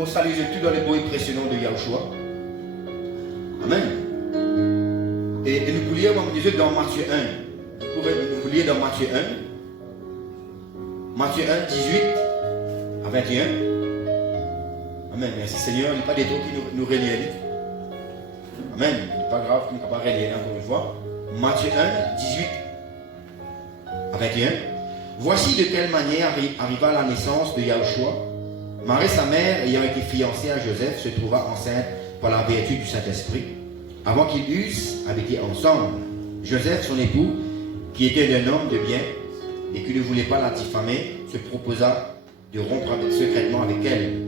On salue tout dans les mots impressionnants de Yahushua. Amen. Et nous pouvons lire, comme disais, dans Matthieu 1. Vous pouvez nous lire dans Matthieu 1. Matthieu 1, 18 à 21. Amen. Merci Seigneur. Il n'y a pas des trucs qui nous relient. Amen. Ce n'est pas grave, nous ne pouvons pas relier encore une fois. Matthieu 1, 18 à 21. Voici de quelle manière arriva la naissance de Yahushua. Marie, sa mère, ayant été fiancée à Joseph, se trouva enceinte par la vertu du Saint-Esprit. Avant qu'ils eussent habité ensemble, Joseph, son époux, qui était un homme de bien et qui ne voulait pas la diffamer, se proposa de rompre secrètement avec elle.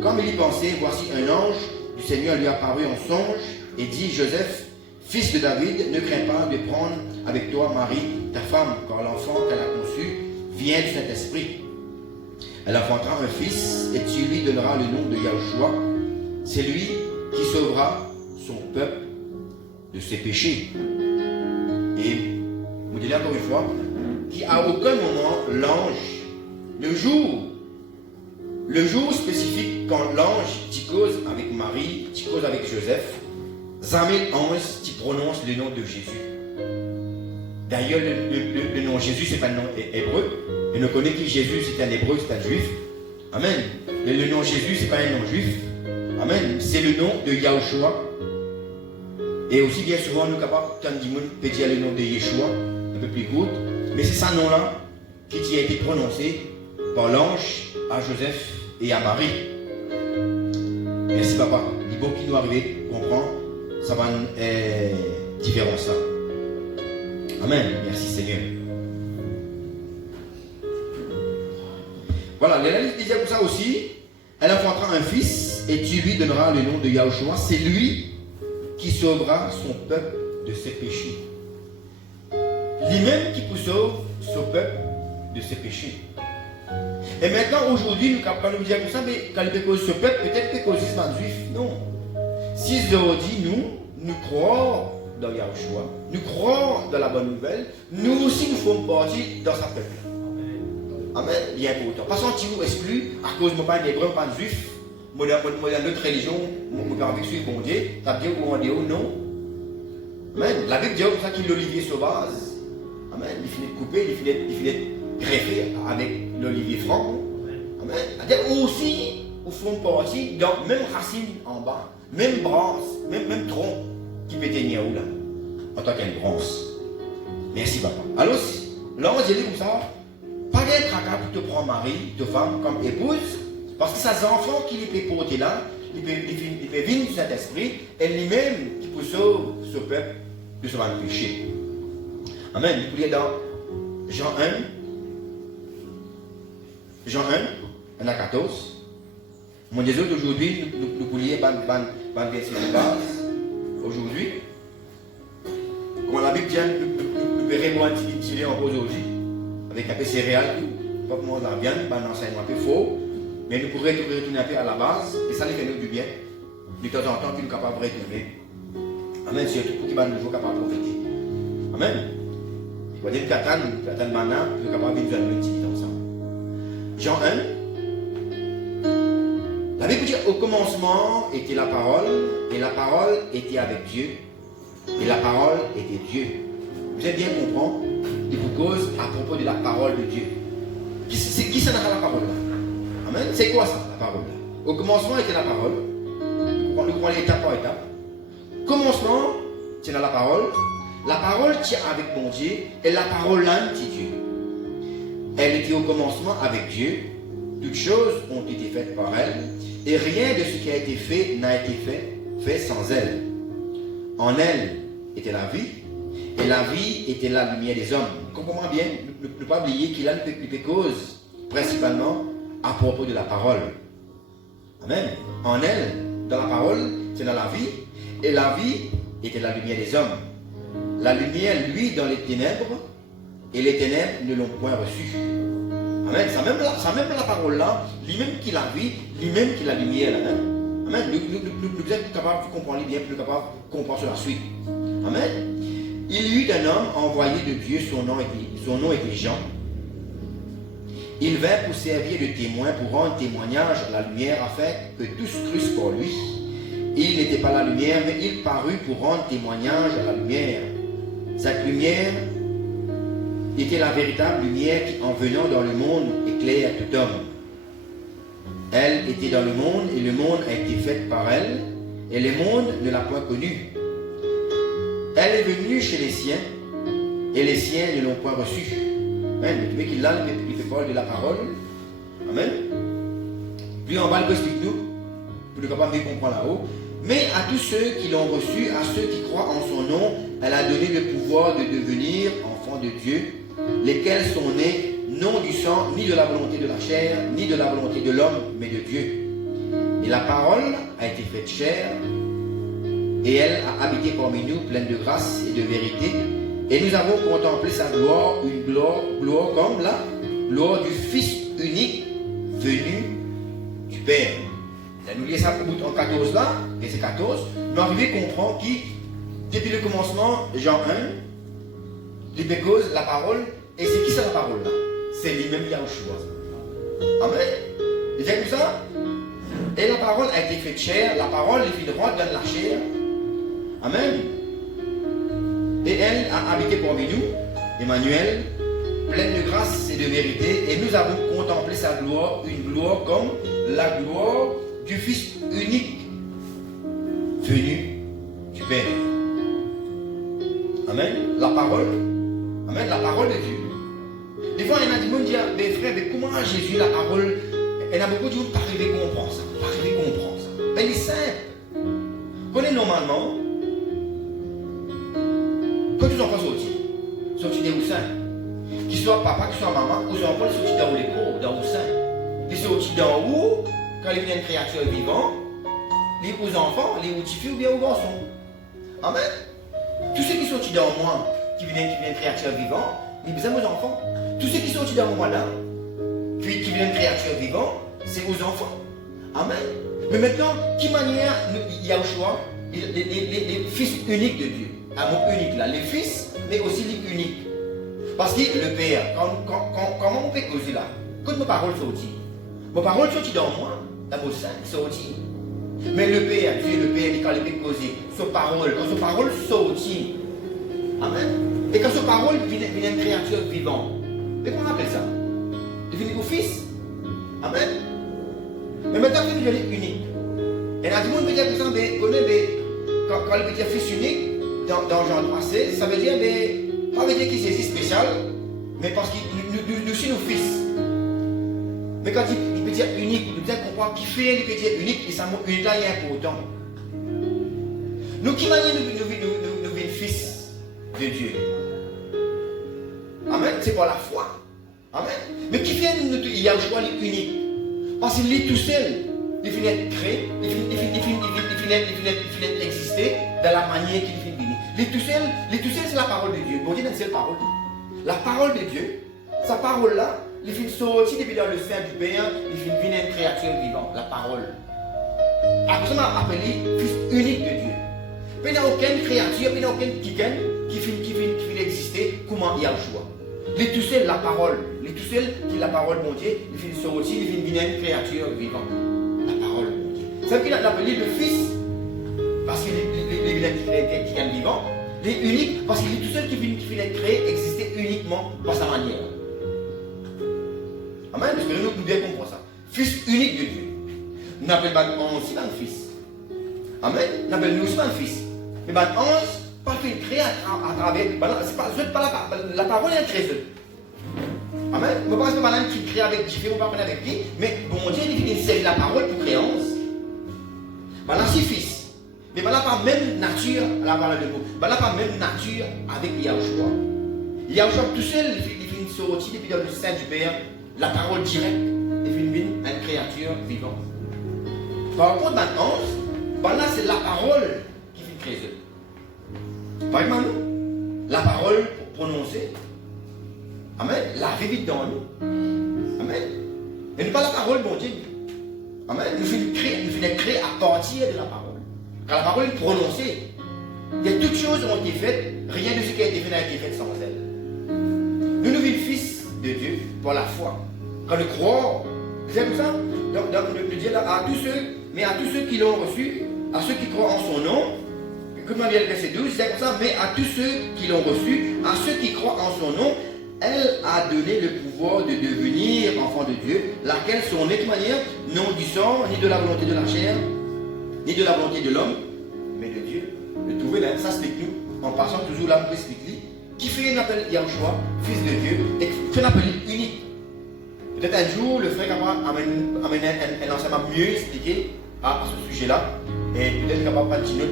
Comme il y pensait, voici un ange du Seigneur lui apparut en songe et dit: Joseph, fils de David, ne crains pas de prendre avec toi Marie, ta femme, car l'enfant qu'elle a conçu vient du Saint-Esprit. Elle enfantera un fils et tu lui donneras le nom de Yahushua. C'est lui qui sauvera son peuple de ses péchés. Et vous dites encore une fois, qu'à aucun moment l'ange, le jour spécifique quand l'ange t'y cause avec Marie, t'y cause avec Joseph, jamais l'ange t'y prononce le nom de Jésus. D'ailleurs, le nom Jésus, ce n'est pas un nom hébreu. Et nous connaissons que Jésus, c'est un hébreu, c'est un juif. Amen. Le nom Jésus, ce n'est pas un nom juif. Amen. C'est le nom de Yahushua. Et aussi, bien souvent, nous sommes capables, quand on peut dire le nom de Yeshua, un peu plus court. Mais c'est ce nom-là qui a été prononcé par l'ange à Joseph et à Marie. Merci, papa. Il faut qu'il nous arrive, comprend, ça va être différent, ça. Amen. Merci, Seigneur. Voilà, l'Église disait comme ça aussi. Elle enfantera un fils et tu lui donneras le nom de Yahushua. C'est lui qui sauvera son peuple de ses péchés. Lui-même qui peut sauver son peuple de ses péchés. Et maintenant, aujourd'hui, quand nous disons comme ça, mais quand il peut causer ce peuple, peut-être qu'il cause pas juif. Non. Si aujourd'hui, nous croyons dans Yahushua, nous croyons dans la bonne nouvelle, nous aussi nous faisons partie dans sa peuple. Amen. Bien important. Parce qu'on ne nous exclut à cause de mon pas d'hébreu, pas de juif, moi dans notre religion, mon père avec celui bon Dieu, ça veut dire qu'on dit non. Amen. La Bible dit comme ça qu'il l'olivier sauvage. Amen. Il finit de couper, il finit de greffer avec l'olivier franc. Amen. C'est-à-dire aussi, au fond partie, dans même racine en bas, même branche, même tronc qui peut tenir où là, en tant qu'une branche. Merci papa. Alors, l'ange dit comme ça. Pas d'être tracas pour te prendre mari, te femme comme épouse, parce que ces enfants qui peut porter là, il peut venir du Saint-Esprit, et lui-même qui peut sauver ce peuple de ce péché. Amen. Vous pouvez dans Jean 1 à 14. Mon Dieu, aujourd'hui, nous pouvons lire ban verset de base. Aujourd'hui, comme la Bible dit, nous verrons un petit en aujourd'hui. Avec un peu de céréales, pas pour la viande, un enseignement un peu faux, mais nous pourrions retourner un peu à la base, et ça les fait nous du bien. De temps en temps, nous sommes capables de retourner. Amen, surtout pour qu'ils soient nouveau capables de profiter. Amen. Il faut dire que Katan Mana, nous sommes capables de faire une petite ensemble. Jean 1. La Bible dit au commencement était la parole, et la parole était avec Dieu, et la parole était Dieu. Vous allez bien comprendre. Il vous cause à propos de la parole de Dieu. Qui s'en a la parole là? Amen. C'est quoi ça, la parole là? Au commencement était la parole. Nous prenons étape par étape. Commencement, c'est dans la parole. La parole tient avec mon Dieu. Et la parole là, c'est Dieu. Elle était au commencement avec Dieu. Toutes choses ont été faites par elle. Et rien de ce qui a été fait n'a été fait sans elle. En elle était la vie. Et la vie était la lumière des hommes. Comprenez bien, ne pas oublier qu'il a une cause, principalement à propos de la parole. Amen. En elle, dans la parole, c'est dans la vie. Et la vie était la lumière des hommes. La lumière, lui, dans les ténèbres, et les ténèbres ne l'ont point reçue. Amen. Ça même la parole là, lui-même qui la vie, lui-même qui la lumière là. Amen. Nous êtes capables de comprendre bien, plus capables de comprendre sur la suite. Amen. Il y eut d'un homme envoyé de Dieu, son nom était Jean. Il vint pour servir de témoin, pour rendre témoignage à la lumière, afin que tous crussent pour lui. Il n'était pas la lumière, mais il parut pour rendre témoignage à la lumière. Cette lumière était la véritable lumière qui, en venant dans le monde, éclaire tout homme. Elle était dans le monde, et le monde a été fait par elle, et le monde ne l'a point connue. Elle est venue chez les siens, et les siens ne l'ont point reçue. Amen. Mais tu vois qu'il a il fait parole de la parole. Amen. Puis on va le expliquer nous, pour ne pas mieux comprendre là-haut. Mais à tous ceux qui l'ont reçu, à ceux qui croient en son nom, elle a donné le pouvoir de devenir enfants de Dieu, lesquels sont nés non du sang, ni de la volonté de la chair, ni de la volonté de l'homme, mais de Dieu. Et la parole a été faite chair, et elle a habité parmi nous, pleine de grâce et de vérité. Et nous avons contemplé sa gloire, une gloire comme la gloire du Fils unique venu du Père. Là, nous lisons ça en 14 là, verset 14. Nous arrivons à comprendre qui, depuis le commencement, Jean 1, il cause la parole. Et c'est qui ça la parole là? C'est lui-même Yahushua. Amen. Il fait comme ça. Et la parole a été faite chair. La parole est venue rentrer dans la chair. Amen. Et elle a habité parmi nous, Emmanuel, pleine de grâce et de vérité. Et nous avons contemplé sa gloire, une gloire comme la gloire du Fils unique venu du Père. Amen. La parole. Amen. La parole de Dieu. Des fois, il y en a des gens qui disent, mais frère, mais comment Jésus, la parole, il y en a beaucoup de gens qui n'arrivent pas à comprendre ça. Pas arriver à comprendre ça. Mais il est simple. Connais normalement, quand tu enfants sortis des oussins, qu'ils soient papa, qu'ils soient maman, aux enfants, ils sortent dans les cours, dans les oussins. Ils sortent d'en haut, quand ils viennent créatures vivantes, les aux enfants, les aux petits filles ou bien aux garçons. Amen. Tous ceux qui sont dans moi, qui viennent créatures vivantes, ils besoin aux enfants. Tous ceux qui sont dans moi là, puis qui viennent créatures vivantes, c'est aux enfants. Amen. Mais maintenant, qui manière Yahushua, les fils uniques de Dieu, un mot unique là, les fils, mais aussi les uniques. Parce que le Père, comment on peut causer là? Quand mes paroles sortent, mes paroles sortent dans moi, dans mon sein, sortent. Mais le Père, Dieu, le Père, quand il peut causer, quand sa parole sortent, amen. Et quand sa parole vient une créature vivante, et comment on appelle ça? Il vient au Fils. Amen. Mais maintenant, il est unique. Et là, tout le monde peut dire que ça, quand il peut dire Fils unique, dans Jean 3,16, ça veut dire, pas veut dire qu'il est spécial, mais parce que nous sommes nos fils. Mais quand il peut dire unique, nous devons comprendre qu'il fait, il peut dire unique, et ça mot unique là est important. Nous qui manions nous fils de Dieu. Amen, c'est par la foi. Amen. Mais qui fait il y a un choix unique. Parce qu'il est tout seul. Il finit d'être créé, il finit d'exister dans la manière qu'il finit de venir. Les tout seul, c'est la parole de Dieu. Bon Dieu, c'est la parole. La parole de Dieu, sa parole là, il finit sortir depuis dans le sein du Père, il finit venir une créature vivante, la parole. Après ça, on a appelé fils unique de Dieu. Il n'y a aucune créature, il n'y a aucun quiconque qui finit d'exister, comment il y a le choix. Les tout seul, la parole. Les tout seul, qui est la parole de Dieu, il finit sortir, il finit venir une créature vivante. La parole de Dieu. C'est qu'il a appelé le fils, parce qu'il est vivant, il est unique, parce qu'il est tout seul qui finit d'être créé, exister uniquement par sa manière. Amen. Parce que nous devons comprendre ça. Fils unique de Dieu. Nous n'appelons pas aussi un fils. Amen. Nous n'appelons aussi un fils. Mais ange, pas fait créer à travers. C'est pas la parole est très seule. Amen. Je ne pense pas que qui crée avec Dieu, on ne parle pas avec qui, mais bon Dieu, il sert la parole pour créance. Voilà, c'est fils. Mais voilà pas même nature à la parole de Dieu. Voilà pas même nature avec Yahushua. Yahushua tout seul, il finit sortir depuis dans le sein du Père, la parole directe, il finit une créature vivante. Par contre, maintenant, voilà c'est la parole qui finit créer. Par exemple, la parole prononcée. Amen. La vie vite dans nous. Amen. Et nous pas la parole, bon Dieu. Amen. Nous finissons créer à partir de la parole. Quand la parole est prononcée, il y a toutes choses qui ont été faites, rien de ce qui a été fait n'a été fait sans elle. Nous vivons fils de Dieu par la foi. Quand le croire, c'est comme ça. Donc le Dieu là, à tous ceux qui l'ont reçu, à ceux qui croient en son nom, comme on vient le verset 12, c'est comme ça, mais à tous ceux qui l'ont reçu, à ceux qui croient en son nom, elle a donné le pouvoir de devenir enfants de Dieu, laquelle sont nées de manière, non du sang, ni de la volonté de la chair, ni de la volonté de l'homme, mais de Dieu. Le trouver là, ça explique nous, en passant toujours là, on explique lui, qui fait un appel Yahushua, fils de Dieu, et fait un appel unique. Peut-être un jour, le frère capable amener un enseignement mieux expliqué à ce sujet-là, et peut-être capable de continuer,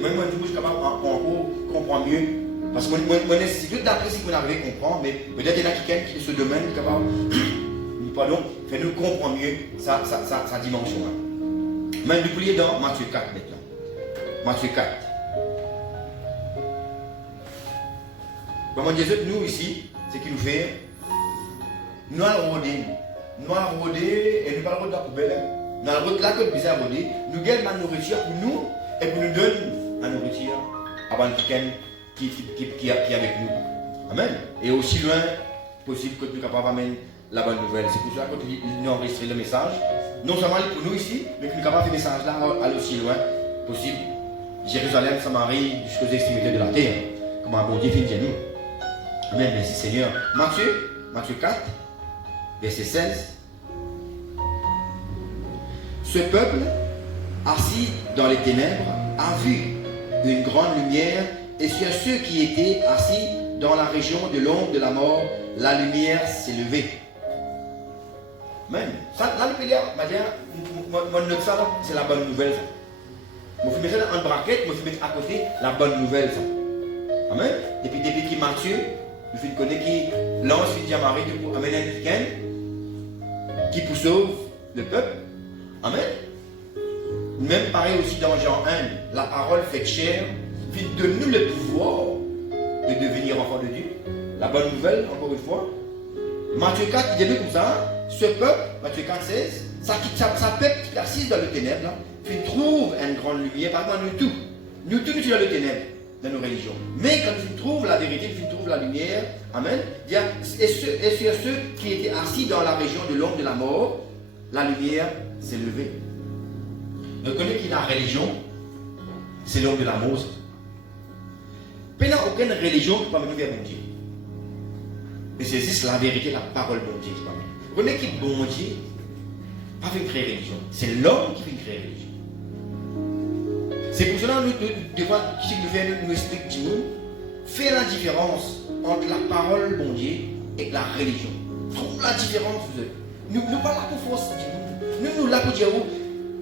même moi, je suis capable de comprendre mieux. Parce que moi, c'est tout d'après ce que vous arrivez à comprendre, mais peut-être il y en a quelqu'un qui est ce domaine capable, pardon, fait nous comprendre mieux sa dimension. Même nous plier dans Matthieu 4 maintenant. Matthieu 4. Comment Jésus, nous ici, c'est qu'il nous fait, nous allons rôder. Nous allons rôder, et nous allons rôder la poubelle. Nous allons rôder la côte bizarre rôder. Nous gagnons la nourriture pour nous, et pour nous donner la nourriture avant quelqu'un qui est avec nous. Amen. Et aussi loin possible que nous sommes capables d'amener la bonne nouvelle. C'est pour ça que nous enregistrons le message. Non seulement pour nous ici, mais que nous sommes capables de faire ce message-là aller aussi loin possible. Jérusalem, Samarie, jusqu'aux extrémités de la terre. Comme un bon Dieu finit nous. Amen. Merci Seigneur. Matthieu 4, verset 16. Ce peuple, assis dans les ténèbres, a vu une grande lumière. Et sur ceux qui étaient assis dans la région de l'ombre de la mort, la lumière s'est levée. Amen. Ça, là, le pilier, mon note ça, c'est la bonne nouvelle. Je vais mettre ça en braquette, je vais mettre à côté la bonne nouvelle. Ça. Amen. Depuis qui Matthieu, je vais connaître qui lance une Marie pour amener un week-end, qui pour sauve le peuple. Amen. Même pareil aussi dans Jean 1, la parole fait chair. Donne-nous le pouvoir de devenir enfant de Dieu. La bonne nouvelle, encore une fois. Matthieu 4, il dit comme ça, ce peuple, Matthieu 4, 16, ça peuple qui est assis dans le ténèbre, là, il trouve une grande lumière, par exemple, nous tous, nous sommes dans le ténèbre, dans nos religions. Mais quand il trouve la vérité, il trouve la lumière, amen, il y a, et sur ceux qui étaient assis dans la région de l'ombre de la mort, la lumière s'est levée. Donc, connaît qui la religion, c'est l'ombre de la mort. Il n'y a aucune religion qui peut mener vers bon Dieu. Mais c'est juste la vérité, la parole bon Dieu qui peut mener. Vous connaissez qui bon Dieu, pas fait créer religion. C'est l'homme qui fait créer religion. C'est pour cela que nous devons, si nous expliquons, faire la différence entre la parole bon Dieu et la religion. Trouve la différence, vous êtes. Nous ne pas là pour force Dieu. Nous là pour dire,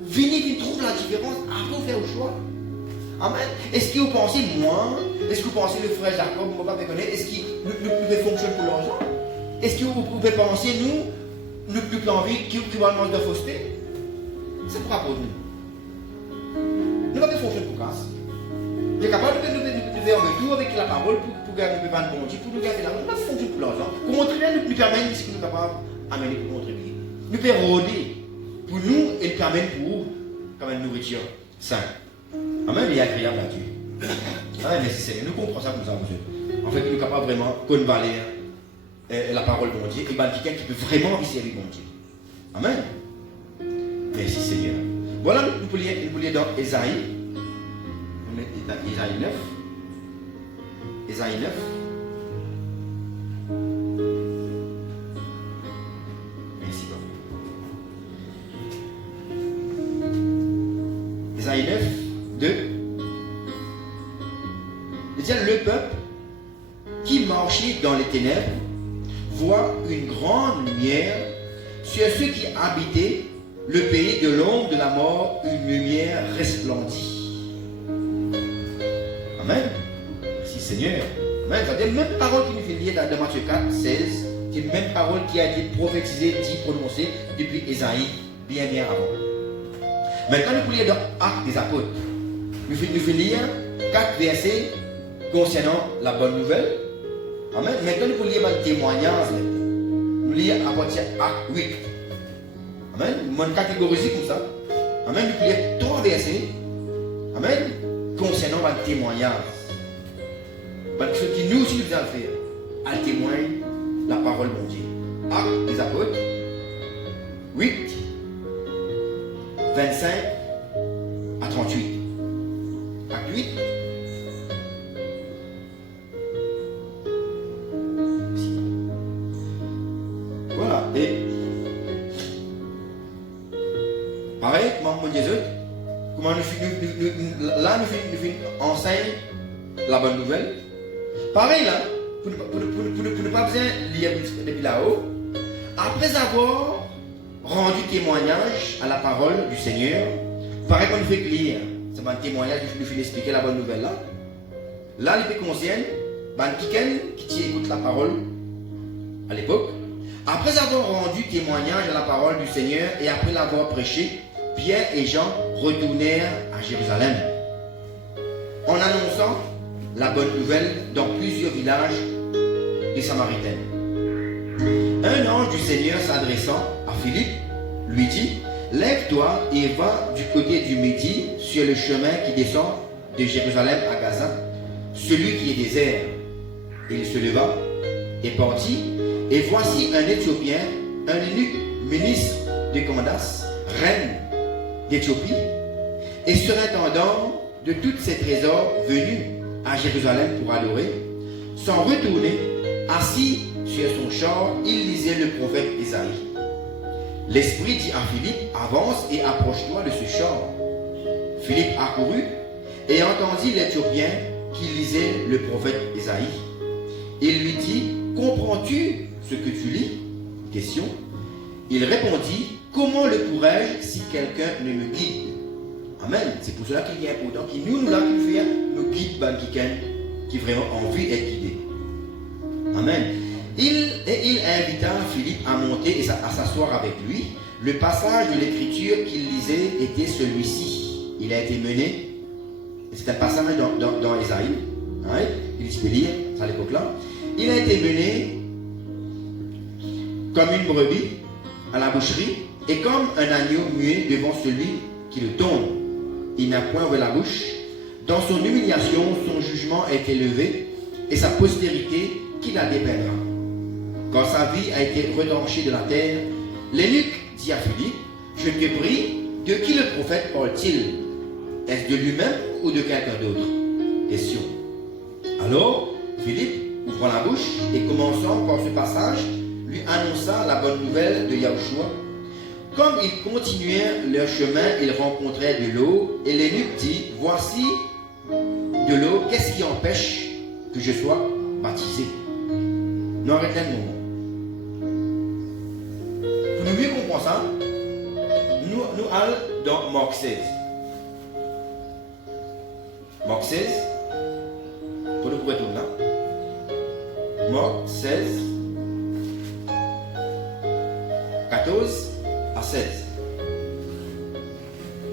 venez, trouve la différence, après faire le choix. Amen. Est-ce que vous pensez, moi, est-ce que vous pensez le frère Jacob, est-ce qu'il nous fonctionne pour l'argent? Est-ce que vous pouvez penser, nous envie qu'il va manger de fausseté? C'est pas pour nous. Nous ne pouvons pas fonctionner pour grâce. Nous sommes capables de faire un retour avec la parole pour gagner le bon Dieu, pour nous garder l'argent. Nous ne pouvons pas fonctionner pour l'argent. Pour montrer, nous permettre ce que nous sommes capables d'amener pour contribuer. Nous pouvons rôder pour nous et nous permettre pour vous comme une nourriture saine. Amen, et agréable à Dieu. Amen, merci Seigneur. Nous comprenons ça comme ça, monsieur. En fait, nous sommes capables vraiment qu'on valeur la parole de mon Dieu et quelqu'un qui peut vraiment servir mon Dieu. Amen. Merci Seigneur. Voilà, nous pouvons lire dans Ésaïe. On est dans Ésaïe 9. Ésaïe 9. Merci beaucoup. Ésaïe 9. 2. C'est-à-dire le peuple qui marchait dans les ténèbres voit une grande lumière. Sur ceux qui habitaient le pays de l'ombre de la mort, une lumière resplendit. Amen. Merci Seigneur. Amen. C'est la même parole qui nous fait lire dans Matthieu 4, 16. C'est la même parole qui a été prophétisée, dit, prononcée depuis Ésaïe, bien avant. Maintenant, nous pouvons lire dans Actes des Apôtres. Nous faisons lire 4 versets concernant la bonne nouvelle. Amen. Maintenant, nous pouvons lire un témoignage. Nous lisons à partir de Acte 8. Amen. Nous catégorisons comme ça. Amen. Nous pouvons lire 3 versets. Amen. Concernant un témoignage. Parce que ce qui nous aussi nous a fait, à témoigner la parole de Dieu. Acte des Apôtres. 8, 25 à 38. Acte 8. Voilà. Et pareil, comment on dit comment nous enseigne la bonne nouvelle. Pareil là, pour ne pas besoin lire depuis là-haut, après avoir rendu témoignage à la parole du Seigneur, pareil qu'on nous fait lire, c'est un témoignage qui nous fait expliquer la bonne nouvelle là. Là, les conscients, qui écoute la parole à l'époque, après avoir rendu témoignage à la parole du Seigneur et après l'avoir prêché, Pierre et Jean retournèrent à Jérusalem, en annonçant la bonne nouvelle dans plusieurs villages des Samaritains. Un ange du Seigneur s'adressant à Philippe lui dit: lève-toi et va du côté du Midi sur le chemin qui descend de Jérusalem à Gaza, celui qui est désert. Et il se leva et partit, et voici un Éthiopien, un eunuque, ministre de Candace, reine d'Éthiopie, et surintendant de tous ses trésors, venus à Jérusalem pour adorer, s'en retourner, assis sur son char, il lisait le prophète Isaïe. L'Esprit dit à Philippe: avance et approche-toi de ce char. Philippe accourut et entendit l'Éthiopien qui lisait le prophète Isaïe. Il lui dit: comprends-tu ce que tu lis? Question. Il répondit: comment le pourrais-je si quelqu'un ne me guide? Amen. C'est pour cela qu'il est important qu'il nous là qu'il fait nous guide qui vraiment envie d'être guidé. Amen. Il invita Philippe à monter et à s'asseoir avec lui. Le passage de l'écriture qu'il lisait était celui-ci. Il a été mené, c'est un passage dans Isaïe. Hein, il se peut lire, c'est à l'époque-là. Il a été mené comme une brebis à la boucherie et comme un agneau muet devant celui qui le tombe. Il n'a point ouvert la bouche. Dans son humiliation, son jugement a été levé et sa postérité qui la dépeindra. Quand sa vie a été retranchée de la terre, l'eunuque dit à Philippe: je te prie, de qui le prophète parle-t-il? Est-ce de lui-même ou de quelqu'un d'autre? Question. Alors, Philippe, ouvrant la bouche et commençant par ce passage, lui annonça la bonne nouvelle de Yahushua. Comme ils continuèrent leur chemin, ils rencontrèrent de l'eau, et l'eunuque dit: voici de l'eau, qu'est-ce qui empêche que je sois baptisé? Nous arrêtons un moment. Pour nous mieux comprendre ça, nous allons dans Marc 16. Marc 16, pour nous retourner là. Marc 16, 14 à 16.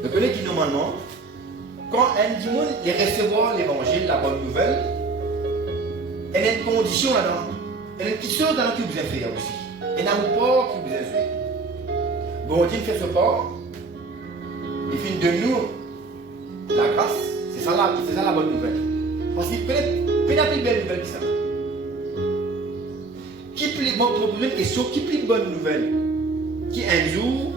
Vous connaissez qui normalement, quand un dimanche les recevoir l'évangile, la bonne nouvelle, il y a une condition là-dedans. Il y a une petite chose dans laquelle vous avez fait aussi. Il y a un apport que vous avez fait. Bon Dieu fait ce port. Il fait de nous la grâce. C'est ça la bonne nouvelle. Parce qu'il peut être plus belle nouvelle que ça. Qui peut poser une question, qui peut une bonne nouvelle? Qui un jour,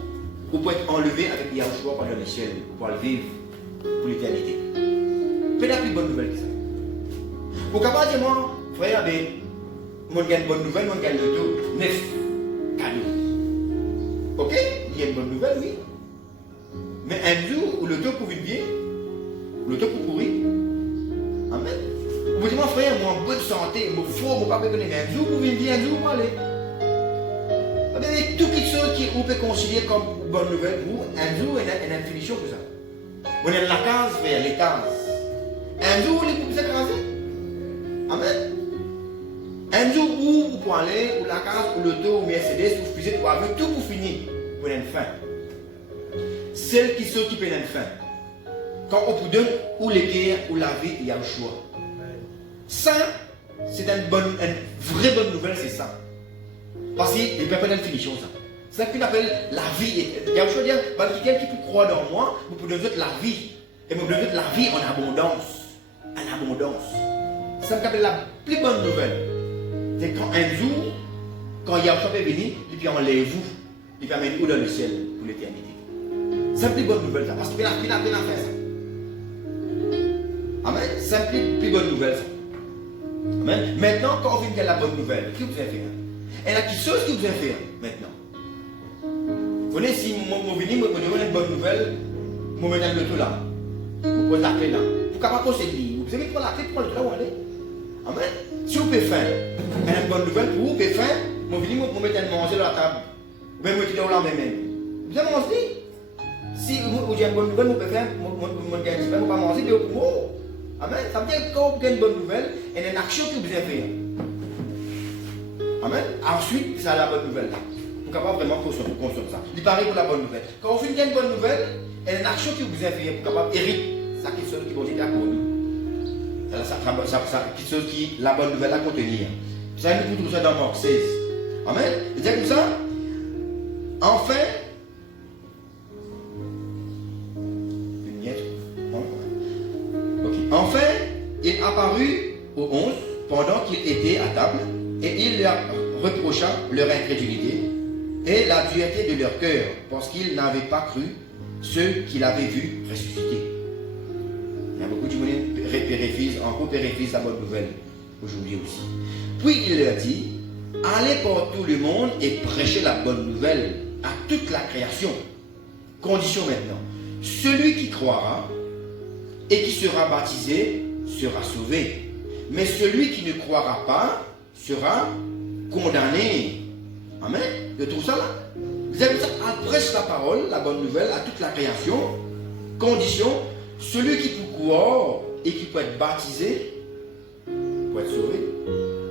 vous pouvez être enlevé avec Yahushua par le ciel, pour le vivre pour l'éternité. Peut-être plus bonne nouvelle que ça. Pour capable dire moi, frère, moi j'ai une bonne nouvelle, moi j'ai le tout, 9 cadeaux. Ok, il y a une bonne nouvelle, oui. Mais un jour où le taux pour vivre bien, le taux pour courir, amen. Vous dites, moi frère, moi en bonne santé, moi fort, moi pas besoin, mais un jour pour vivre bien, un jour pour aller. Avec toutes les choses qu'on peut considérer comme bonne nouvelle, pour un jour, il y a une finition pour ça. On est la case, frère, les cases. Un jour, les pouvez caser. Amen. Un jour où vous pouvez aller, ou la case, ou l'auto, ou Mercedes, ou fusée, ou avion, tout pour finir. Vous avez une fin. Celle qui s'occupe d'une fin. Quand on vous donne ou l'équerre, ou la vie, il y a le choix. Ça, c'est une vraie bonne nouvelle, c'est ça. Parce qu'il n'y a pas de finition, ça. C'est ce qu'on appelle la vie. Il y a un chose à dire, quelqu'un qui peut croire dans moi, vous pouvez donner la vie. Et vous pouvez donner la vie en abondance. En abondance. C'est ce qu'on appelle la plus bonne nouvelle. C'est quand un jour, quand Yahushua est venu, il dit enlève-vous il va mettre où dans le ciel pour l'éternité. C'est la plus bonne nouvelle, ça, parce qu'il a fait ça. Amen. C'est la plus bonne nouvelle, ça. Amen. Maintenant, quand on vient de la bonne nouvelle, qui vous a fait? Elle a quelque chose qui vous a fait maintenant. Vous voyez, si vous venez, vous avez une bonne nouvelle, vous mettez le tout là. Vous posez la clé là. Vous ne pouvez pas posséder. Vous avez pris la clé pour le tout là où aller. Amen. Si vous pouvez faire, elle a une bonne nouvelle pour vous, vous pouvez faire, vous venez, vous mettez à manger dans la table. Vous pouvez mettre là même. Vous avez mangé. Si vous avez une bonne nouvelle, vous pouvez faire, vous ne pouvez pas manger, mais pour vous. Amen. Ça veut dire que quand vous avez une bonne nouvelle, elle a une action que vous avez fait. Amen. Ensuite, ça a la bonne nouvelle. Vous ne pouvez pas vraiment consommer ça. Il paraît pour la bonne nouvelle. Quand vous finissez une bonne nouvelle, elle a une action que vous avez fait. Vous pouvez hériter. Ça qui est chose qui vous dit à connu. Ça quelque chose qui la bonne nouvelle à contenir. Ça nous trouve ça dans Marc 16. Amen. Il dit comme ça. Enfin. Enfin, il apparut aux 11 pendant qu'ils étaient à table et il leur reprocha leur incrédulité et la dureté de leur cœur parce qu'ils n'avaient pas cru ceux qu'il avait vus ressusciter. Il y a beaucoup de gens qui encore périfisent la bonne nouvelle aujourd'hui aussi. Puis il leur dit, allez par tout le monde et prêchez la bonne nouvelle à toute la création. Condition maintenant, celui qui croira et qui sera baptisé sera sauvé. Mais celui qui ne croira pas sera condamné. Amen. De tout ça là. Vous avez ça, elle prêche la parole, la bonne nouvelle à toute la création. Condition, celui qui peut croire et qui peut être baptisé pour être sauvé.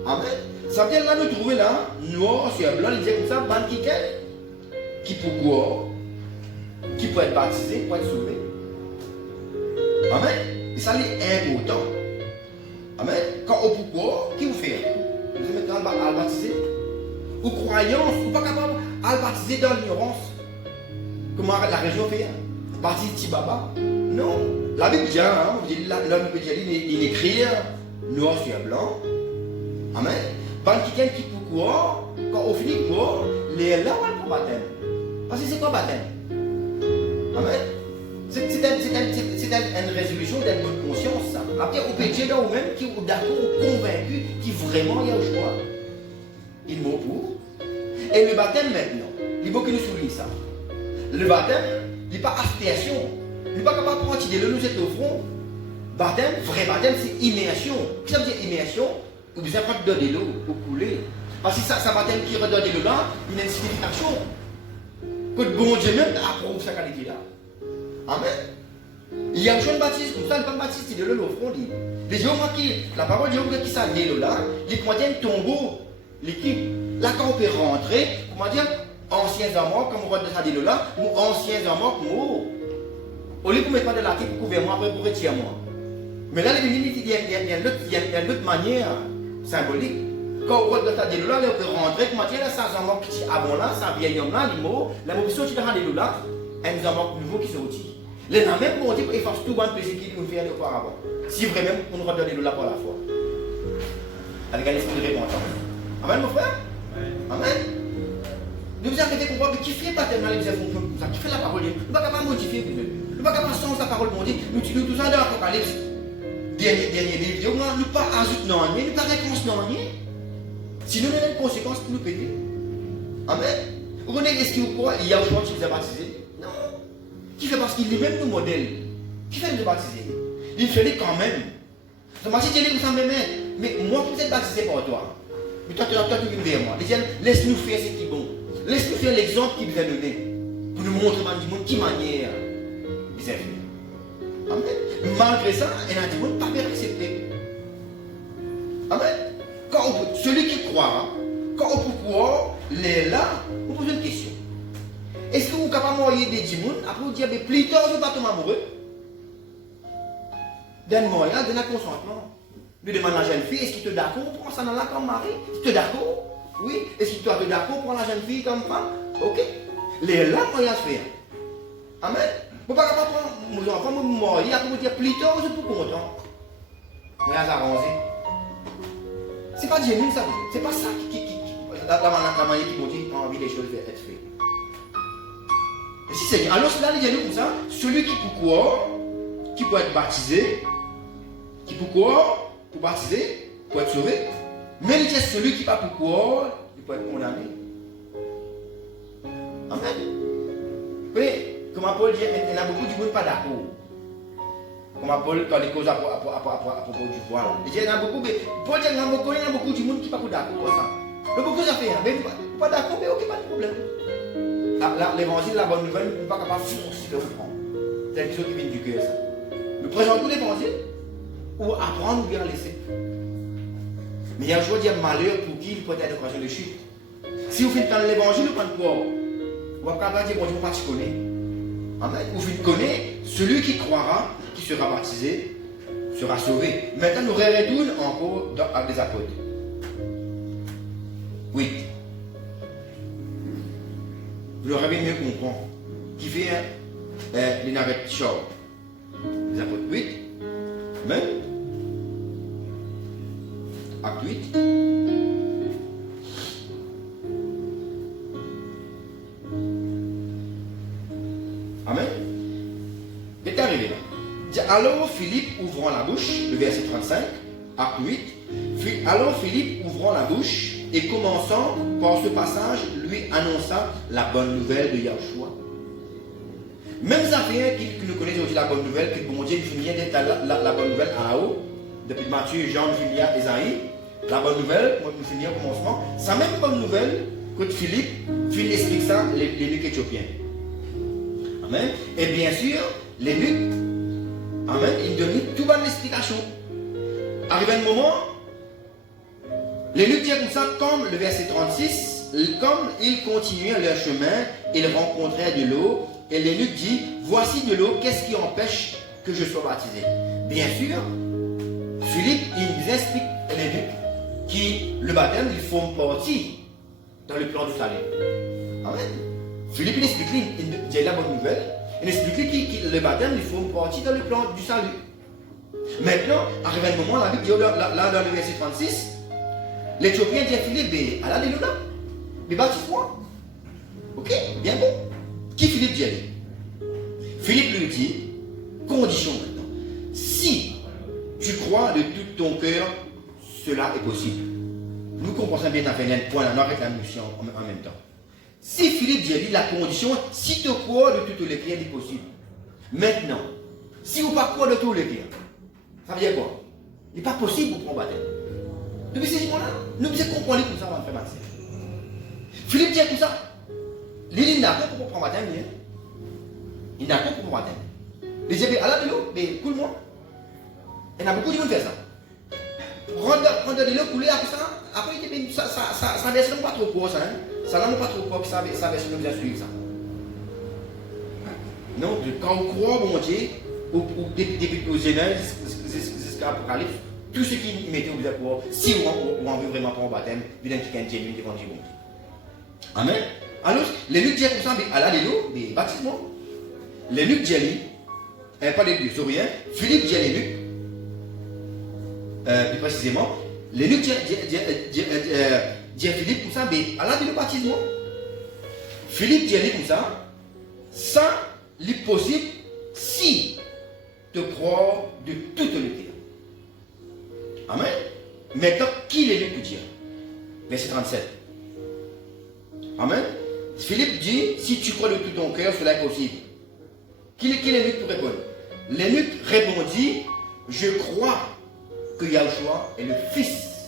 Amen. Ça veut dire là, nous trouvons là, noir sur blanc, il dit comme ça, ban qui peut croire, qui peut être baptisé pour être sauvé. Amen. Et ça est important. Amen. Quand on peut croire, qui vous fait? Vous êtes maintenant à le baptiser? Ou croyance, ou pas capable à le baptiser dans l'ignorance. Comment la région fait? Baptiser Tibaba? Non. La Bible dit, l'homme peut dire, il écrit noir sur blanc. Amen. Quand quelqu'un qui peut croire, quand on finit de croire, les là, on va le baptême. Parce que c'est quoi baptême? Amen. C'est une résolution d'être bonne conscience, ça. Après, on peut dire là ou même qui est d'accord, convaincu, qui vraiment y a au choix. Il m'a pour. Et le baptême maintenant, il faut que nous souligne ça. Le baptême, il n'est pas aspiration. Il n'est pas capable de prendre de nous êtes au front. Baptême, vrai baptême, c'est immersion. Qu'est-ce que ça veut dire immersion? Vous avez pas de donner l'eau pour couler. Parce que ça baptême qui redonne l'eau là, il y a une signification. Que le bon Dieu même approuve sa qualité là. Amen. Il y a un jeune baptiste comme ça, il n'est pas baptiste, il est là au front. Les gens qui, la parole de Dieu qui s'allait là, il comment dire un tombeau, l'équipe. Là quand on peut rentrer, comment dire, anciens amours, comme on voit de ça là, ou anciens amours, ou au lieu de mettre de la tête pour couvrir moi, après pour retirer moi. Mais là, il y a une autre manière symbolique. Quand on voit de ça là, on peut rentrer, comment dire, là, sans amour qui avant là, sans vieil homme là, les mots, la mots qui sont dans là, un amour nouveau qui sont outils. Les gens même pour dire qu'il fasse tout le plaisir qu'il nous fait auparavant. Si vraiment on nous redonne là pour la foi. Avec un esprit de repentance. Amen, mon frère? Amen. Nous vous avez comprendre qui fait pas tellement les fonctions comme ça, qui fait la parole de Dieu. Nous ne pouvons pas modifier, nous ne pouvons pas changer la parole de Dieu. Nous utilisons tout ça dans l'Apocalypse. Dernier livre, nous ne pas ajouter non rien, nous ne pas réponse non rien. Sinon, il y a une conséquence pour nous payer. Amen. Vous connaissez ce qu'il vous croit? Il y a un choix qui vous a baptisé? Non. Qui fait parce qu'il est même nous modèle. Qui fait nous baptiser? Il fait quand même. Donc, si tu es comme ça, mais moi qui vous êtes baptisé par toi. Mais toi, tu viens vers moi. Laisse-nous faire ce qui est bon. Laisse-nous faire l'exemple qu'il vous a donné. Pour nous montrer du monde qui manière il s'est fait. Amen. Malgré ça, il y a des gens qui ne peuvent pas accepter. Amen. Celui qui croira, quand on peut croire, les là, on pose une question. Est-ce que vous êtes capable d'envoyer des démons après vous dire, mais plus tard, je ne vais pas tomber amoureux? D'un moyen, d'un consentement. Lui demande à la jeune fille, est-ce qu'il est d'accord pour prendre ça dans la comme mari? Est-ce que tu es d'accord? Oui. Est-ce qu'il est d'accord pour prendre la jeune fille comme femme? Ok. Les là, moyen se faire. Amen. Vous ne pouvez pas prendre mon enfant, mon mari, après vous dire, plus tard, je suis plus content. Moyen s'arranger. Ce n'est pas genuine ça. Ce n'est pas ça qui la manière qui motive envie des choses être faites. Si Seigneur, alors cela, il dit nous comme ça, celui qui peut croire, qui peut être baptisé, qui peut croire, pour baptiser, pour être sauvé, mais il dit celui qui ne peut pas croire, il peut être condamné. Amen. Vous voyez, comme Paul dit, il y a beaucoup de gens qui ne sont pas d'accord. Comme Paul, quand il cause à propos du voile. Il dit, il y a beaucoup, Paul dit, il y a beaucoup de gens qui ne sont pas d'accord pour ça. Le beaucoup ça fait, mais pas d'accord, mais ok, pas de problème. L'évangile, la bonne nouvelle, nous ne sommes pas capables de forcer le comprendre. C'est quelque chose qui vient du cœur, ça. Nous présentons l'évangile ou apprendre ou bien laisser. Mais il y a un jour de malheur pour qui il peut être l'occasion de chute. Si vous faites l'évangile, vous prenez quoi? Vous n'avez pas dire, bon, je ne pas te connaître. Amen. Vous connaissez celui qui croira, qui sera baptisé, sera sauvé. Maintenant, nous retournons encore avec les apôtres. 8. Vous l'aurez mieux compris. Qui fait les navettes chaudes. Les apôtres 8. Amen. Acte 8. Amen. C'est arrivé là. Alors Philippe ouvrant la bouche, le verset 35, acte 8. Alors Philippe ouvrant la bouche et commençant par ce passage, lui annonça la bonne nouvelle de Yahushua. Même Zaphien qui nous connaît aujourd'hui la bonne nouvelle, que bon Dieu vient d'être la bonne nouvelle à haut, depuis Matthieu, Jean, Julia, Esaïe, la bonne nouvelle, nous finir au commencement, sa même bonne nouvelle que Philippe, Philippe explique ça, l'évêque éthiopien. Amen. Et bien sûr, l'évêque, amen, il donne tout bonne explication. Arrivé un moment, l'évêque dit comme ça, comme le verset 36, comme ils continuaient leur chemin, ils rencontrèrent de l'eau, et l'évêque dit, voici de l'eau, qu'est-ce qui empêche que je sois baptisé? Bien sûr, Philippe, il nous explique, l'évêque, que le baptême, il forme partie dans le plan du salut. Amen. Philippe, il explique, il dit la bonne nouvelle, il explique que le baptême, il forme partie dans le plan du salut. Maintenant, arrive un moment, la Bible dit, là dans le verset 36, l'Éthiopien dit à Philippe, alléluia, mais baptise-moi. Ok, bien bon. Qui Philippe dit? Philippe lui dit, condition maintenant, si tu crois de tout ton cœur, cela est possible. Nous comprenons bien un point, on arrête la mission en même temps. Si Philippe dit la condition, si tu crois de toutes les cœurs, c'est possible. Maintenant, si vous ne croyez pas de tous les cœurs, ça veut dire quoi? Il n'est pas possible pour prendre baptême. Depuis ce moment-là, nous devons comprendre comme ça avant de faire baptême. Philippe dit comme ça. Il est d'accord pour prendre baptême. Il est d'accord pour prendre baptême. Il dit, à de l'eau, mais coule-moi. Il y a beaucoup de gens qui font ça. Prendre de l'eau, couler après ça. Après, ça version pas trop court, ça. Ça n'a pas trop court, ça version nous a suivi ça. Non, quand on croit, bon Dieu, depuis aux Genèse jusqu'à l'Apocalypse, tout ce qui mettait au besoin pour si on veut vraiment prendre baptême, il y a un genuine devant Dieu. Amen. Alors, les Luc disent comme ça, mais à la l'eau, mais baptême. Les Luc disent, pas les deux, rien. Philippe dit les Luc, plus précisément, les Luc disent Philippe comme ça, mais à la l'eau, baptême. Philippe dit comme ça est possible si tu crois de toute le cœur. Amen. Maintenant, qui les Luc dit? Verset 37. Amen. Philippe dit, si tu crois de tout ton cœur, cela est possible. Qui est Luc pour répondre? Luc répondit, je crois que Yahushua est le Fils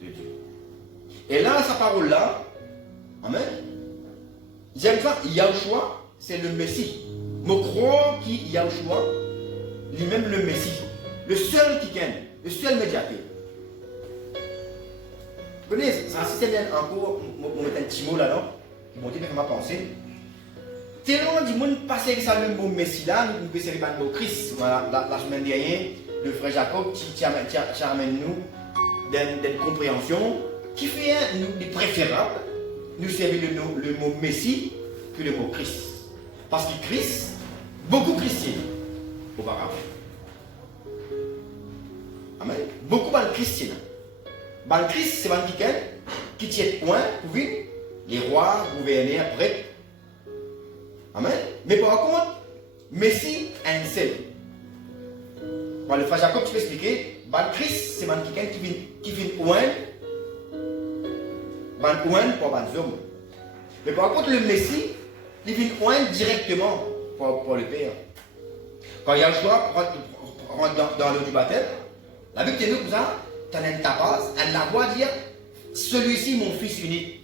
de Dieu. Et là, sa parole là, amen. J'aime ça, Yahushua, c'est le Messie. Je crois qu'il Yahushua, lui-même le Messie, le seul qui gagne, le seul médiateur. Vous connaissez, ça c'est bien encore, on met un petit mot là-dedans, qui m'ont dit que ma pensée. Tellement du monde passé avec ça le mot Messie là, nous pouvons servir le mot Christ. Voilà, la semaine dernière, le frère Jacob qui amène nous d'une compréhension qui fait nous préférable, nous servir le mot Messie que le mot Christ. Parce que Christ, beaucoup chrétiens auparavant. Amen. Beaucoup de chrétiens. Le Christ, c'est un qui tient point pour vivre les rois, gouverneurs, prêtres. Amen. Mais par contre, Messie un seul. Bon, le frère Jacob, tu peux expliquer, Christ, c'est quelqu'un qui vient oindre pour les hommes. Mais par contre, le Messie, il vient oindre directement pour le Père. Quand Yahshua rentre dans l'eau du baptême, la Bible dit comme ça, tu as une tapage, elle la voit dire, celui-ci, mon fils unique,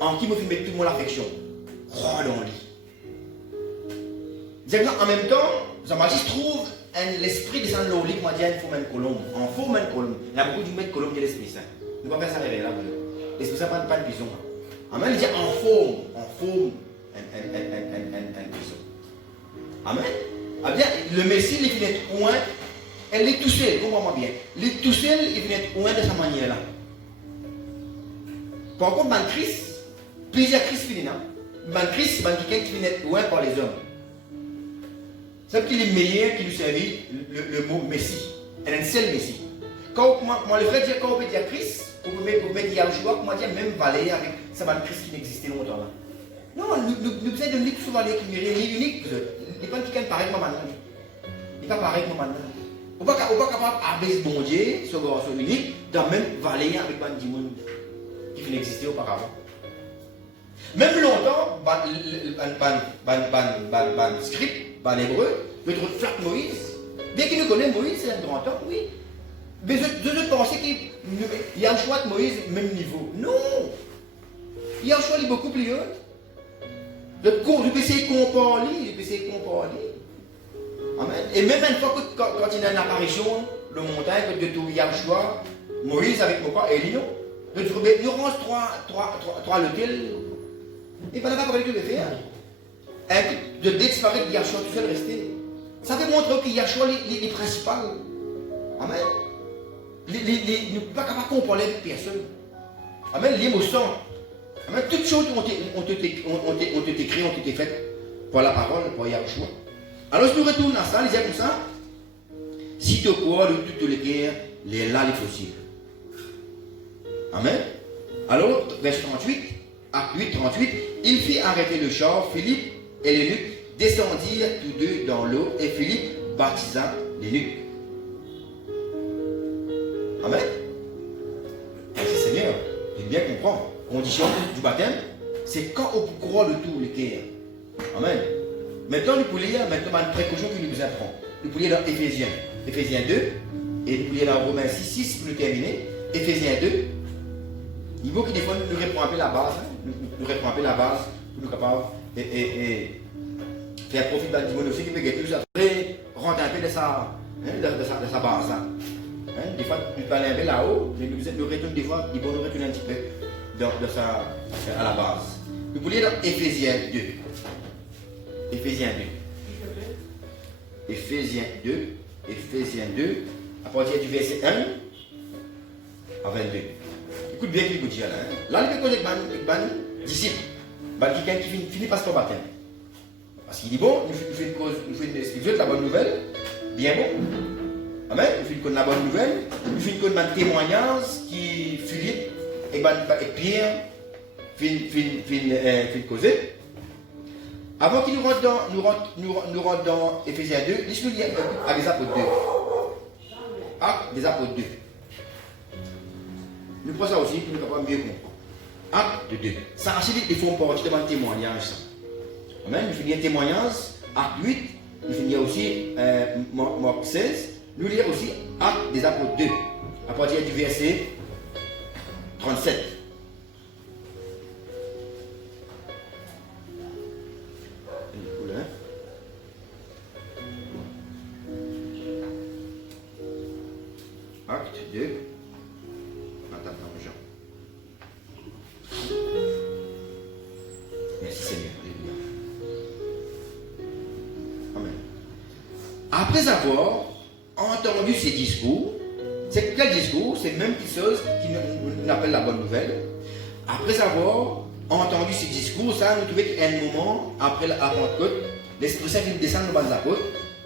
en qui me fait mettre toute mon affection. Crois en lui. En même temps, Jean-Baptiste trouve l'esprit de Saint Loli qui m'a dit il faut mettre colombe. En faut mettre colombe. Il y a beaucoup de mettre colombe de l'Esprit Saint. Nous ne pouvons pas faire ça là. L'Esprit Saint pas de bison. Amen. Il dit en forme un bison. Amen. Ah bien, le Messie, il vient être loin. Elle est tout seul, comprends-moi bien. Il est tout seul, il vient être loin de sa manière là. Par contre, dans Christ, plusieurs Christ féminins. Dans Christ, c'est quelqu'un qui vient être loin par les hommes. C'est qu'il est meilleur qui nous servit le mot Messie. Elle est un seul Messie. Quand moi, le frère dit quand on peut dire Christ, on peut mettre Yahshua, comment dire même Valérie avec ça va le Christ qui n'existait longtemps là. Non, nous faisons de l'unique sur Valérie qui est unique. Il n'est pas quelqu'un pareil que moi maintenant. Il n'est pas pareil que moi maintenant. On ne peut pas capable d'abaisser bon Dieu, ce garçon unique, dans même Valérie avec un démon qui n'existait auparavant. Même longtemps, script, hébreu, le frère Moïse, bien qu'il nous connaisse Moïse, c'est un grand homme, oui. Mais je pensais qu'il y a un choix de Moïse, même niveau. Non! Il y a un choix qui est beaucoup plus haut. Je peux essayer de comparer, Amen. Et même une fois quand il y a une apparition, le montagne, de tout Yahshua, Moïse avec mon père, Elion, nous range trois lequel. Et pas d'accord avec le faire. De disparaître Yahshua tout seul rester. Ça veut montrer que Yahshua est principal. Amen. Nous ne pouvons pas comparer avec personne. Amen. L'émotion. Amen. Toutes choses ont été écrites, ont été faites pour la parole, pour Yahshua. Alors si nous retournons à ça, il disait comme ça. Si tu crois de toutes les guerres, là est possible. Amen. Alors, verset 38. Acte 8, 38, il fit arrêter le char, Philippe et l'eunuque descendirent tous deux dans l'eau et Philippe baptisa l'eunuque. Amen. Merci Seigneur, il bien comprendre. Condition du baptême, c'est quand on croit le tout le cœur. Amen. Maintenant, nous pouvons lire une précaution qui nous apprend. Nous pouvons lire dans Éphésiens 2, et nous pouvons lire dans Romains 6 pour nous terminer. Éphésiens 2. Il faut que des fois nous reprenions un peu la base, nous reprenions un peu la base pour nous capables et faire profit de la aussi qui peut être plus après, rentrer un peu de sa base. Des fois, nous parlons un peu là-haut, mais nous retournons des fois, il faut nous retourner un petit peu à la base. Nous pouvons lire dans Éphésiens 2. Éphésiens 2, à partir du verset 1 à 22. Écoute bien ce qu'il vous dit là. Là, il peut causer avec un disciple, quelqu'un qui finit par son baptême. Parce qu'il dit bon, nous faisons la bonne nouvelle, bien bon. Amen. Nous faisons la bonne nouvelle, nous faisons un témoignage qui Philippe et Pierre fin causer. Avant qu'il nous rentre dans Éphésiens 2, laissez-nous lire à des apôtres 2. Actes des apôtres 2. Nous prenons ça aussi pour nous capables mieux comprendre. Acte 2. Ça a suivi, il faut partir devant le témoignage. Amen. Nous finissons un témoignage. Acte 8. Nous finissons aussi Marc 16. Nous lisons aussi Acte des apôtres 2. À partir du verset 37. Acte 2. Attends, Jean. Merci Seigneur. Alléluia. Amen. Après avoir entendu ces discours, c'est quel discours? C'est même quelque chose qui nous appelle la bonne nouvelle. Après avoir entendu ces discours, ça nous trouvons qu'à un moment, après la Pentecôte, l'Esprit Saint vient descendre dans les apôtres.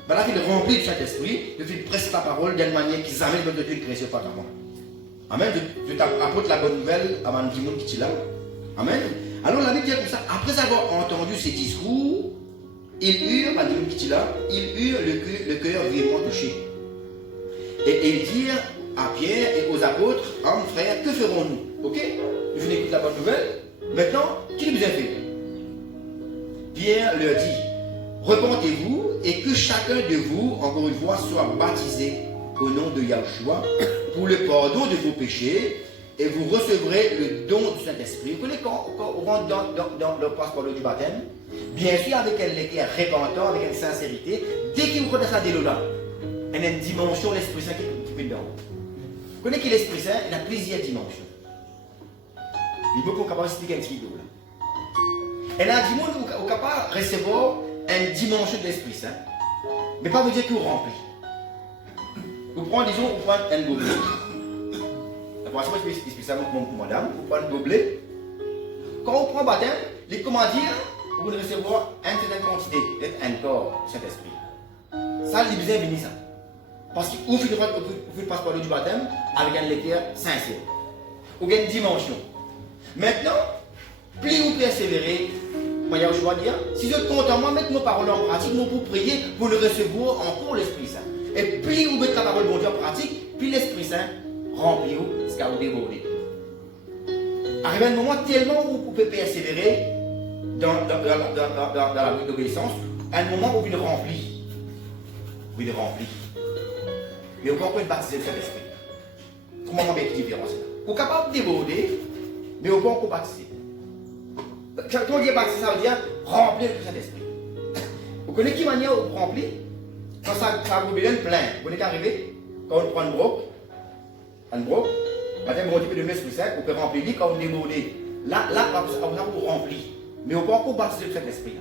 Ben là, il remplit de Saint-Esprit, il presse la parole d'une manière qui amène de Dieu création par avant. Amen. Je t'apporte la bonne nouvelle avant le monde qui est là. Amen. Alors la Bible dit comme ça, après avoir entendu ces discours, Ils eurent, le cœur vivement touché. Et ils dirent à Pierre et aux apôtres, hommes, frères, que ferons-nous? Ok? Je n'écoute la bonne nouvelle. Maintenant, qui vous a fait? Pierre leur dit, repentez-vous et que chacun de vous, encore une fois, soit baptisé au nom de Yahushua pour le pardon de vos péchés et vous recevrez le don du Saint-Esprit. Vous connaissez quand on rentre dans le passeport du baptême, bien sûr avec un cœur repentant, avec une sincérité, dès qu'il vous connaît ça dès là, il y a une dimension, l'Esprit Saint qui peut dedans. Vous connaissez que l'Esprit Saint, il a plusieurs dimensions. Il faut qu'on capable d'expliquer un petit peu là. Et là, du monde, vous capable de recevoir une dimension de l'Esprit Saint, mais pas vous dire que vous remplit. Vous prenez, disons, vous prenez un gobelet. La première fois, je vais expliquer ça pour madame. Vous prenez un gobelet. Quand vous prenez le baptême, les commandirs, vous allez recevoir une certaine quantité, peut-être un corps, Saint-Esprit. Ça, il besoin de venir ça. Parce que vous faites le passeport du baptême avec un lecteur sincère. Vous avez une dimension. Maintenant, plus vous persévérez, moi, il y a un choix de dire, si je compte en moi, mettre nos paroles en pratique, nous pour prier, pour le recevoir encore l'Esprit Saint. Et plus vous mettez la parole de Dieu en pratique, plus l'Esprit Saint remplit vous, ce qu'a vous débordé. Arrive un moment tellement où vous pouvez persévérer dans la vie d'obéissance, à un moment où vous le remplissez. Vous le remplissez. Mais vous pouvez baptiser le Saint-Esprit. Comment on met la différence? Vous êtes capable de déborder, mais vous pouvez encore baptiser. Quand on dit baptiser, ça veut dire remplir le Saint-Esprit. Vous connaissez qui manière vous remplir? Quand ça vous devient plein, vous n'êtes qu'arrivé, quand on prend un broc, maintenant vous montez de l'Esprit Saint, vous pouvez remplir, quand vous débordez. Là, vous remplit. Mais vous pouvez encore baptiser le Saint-Esprit.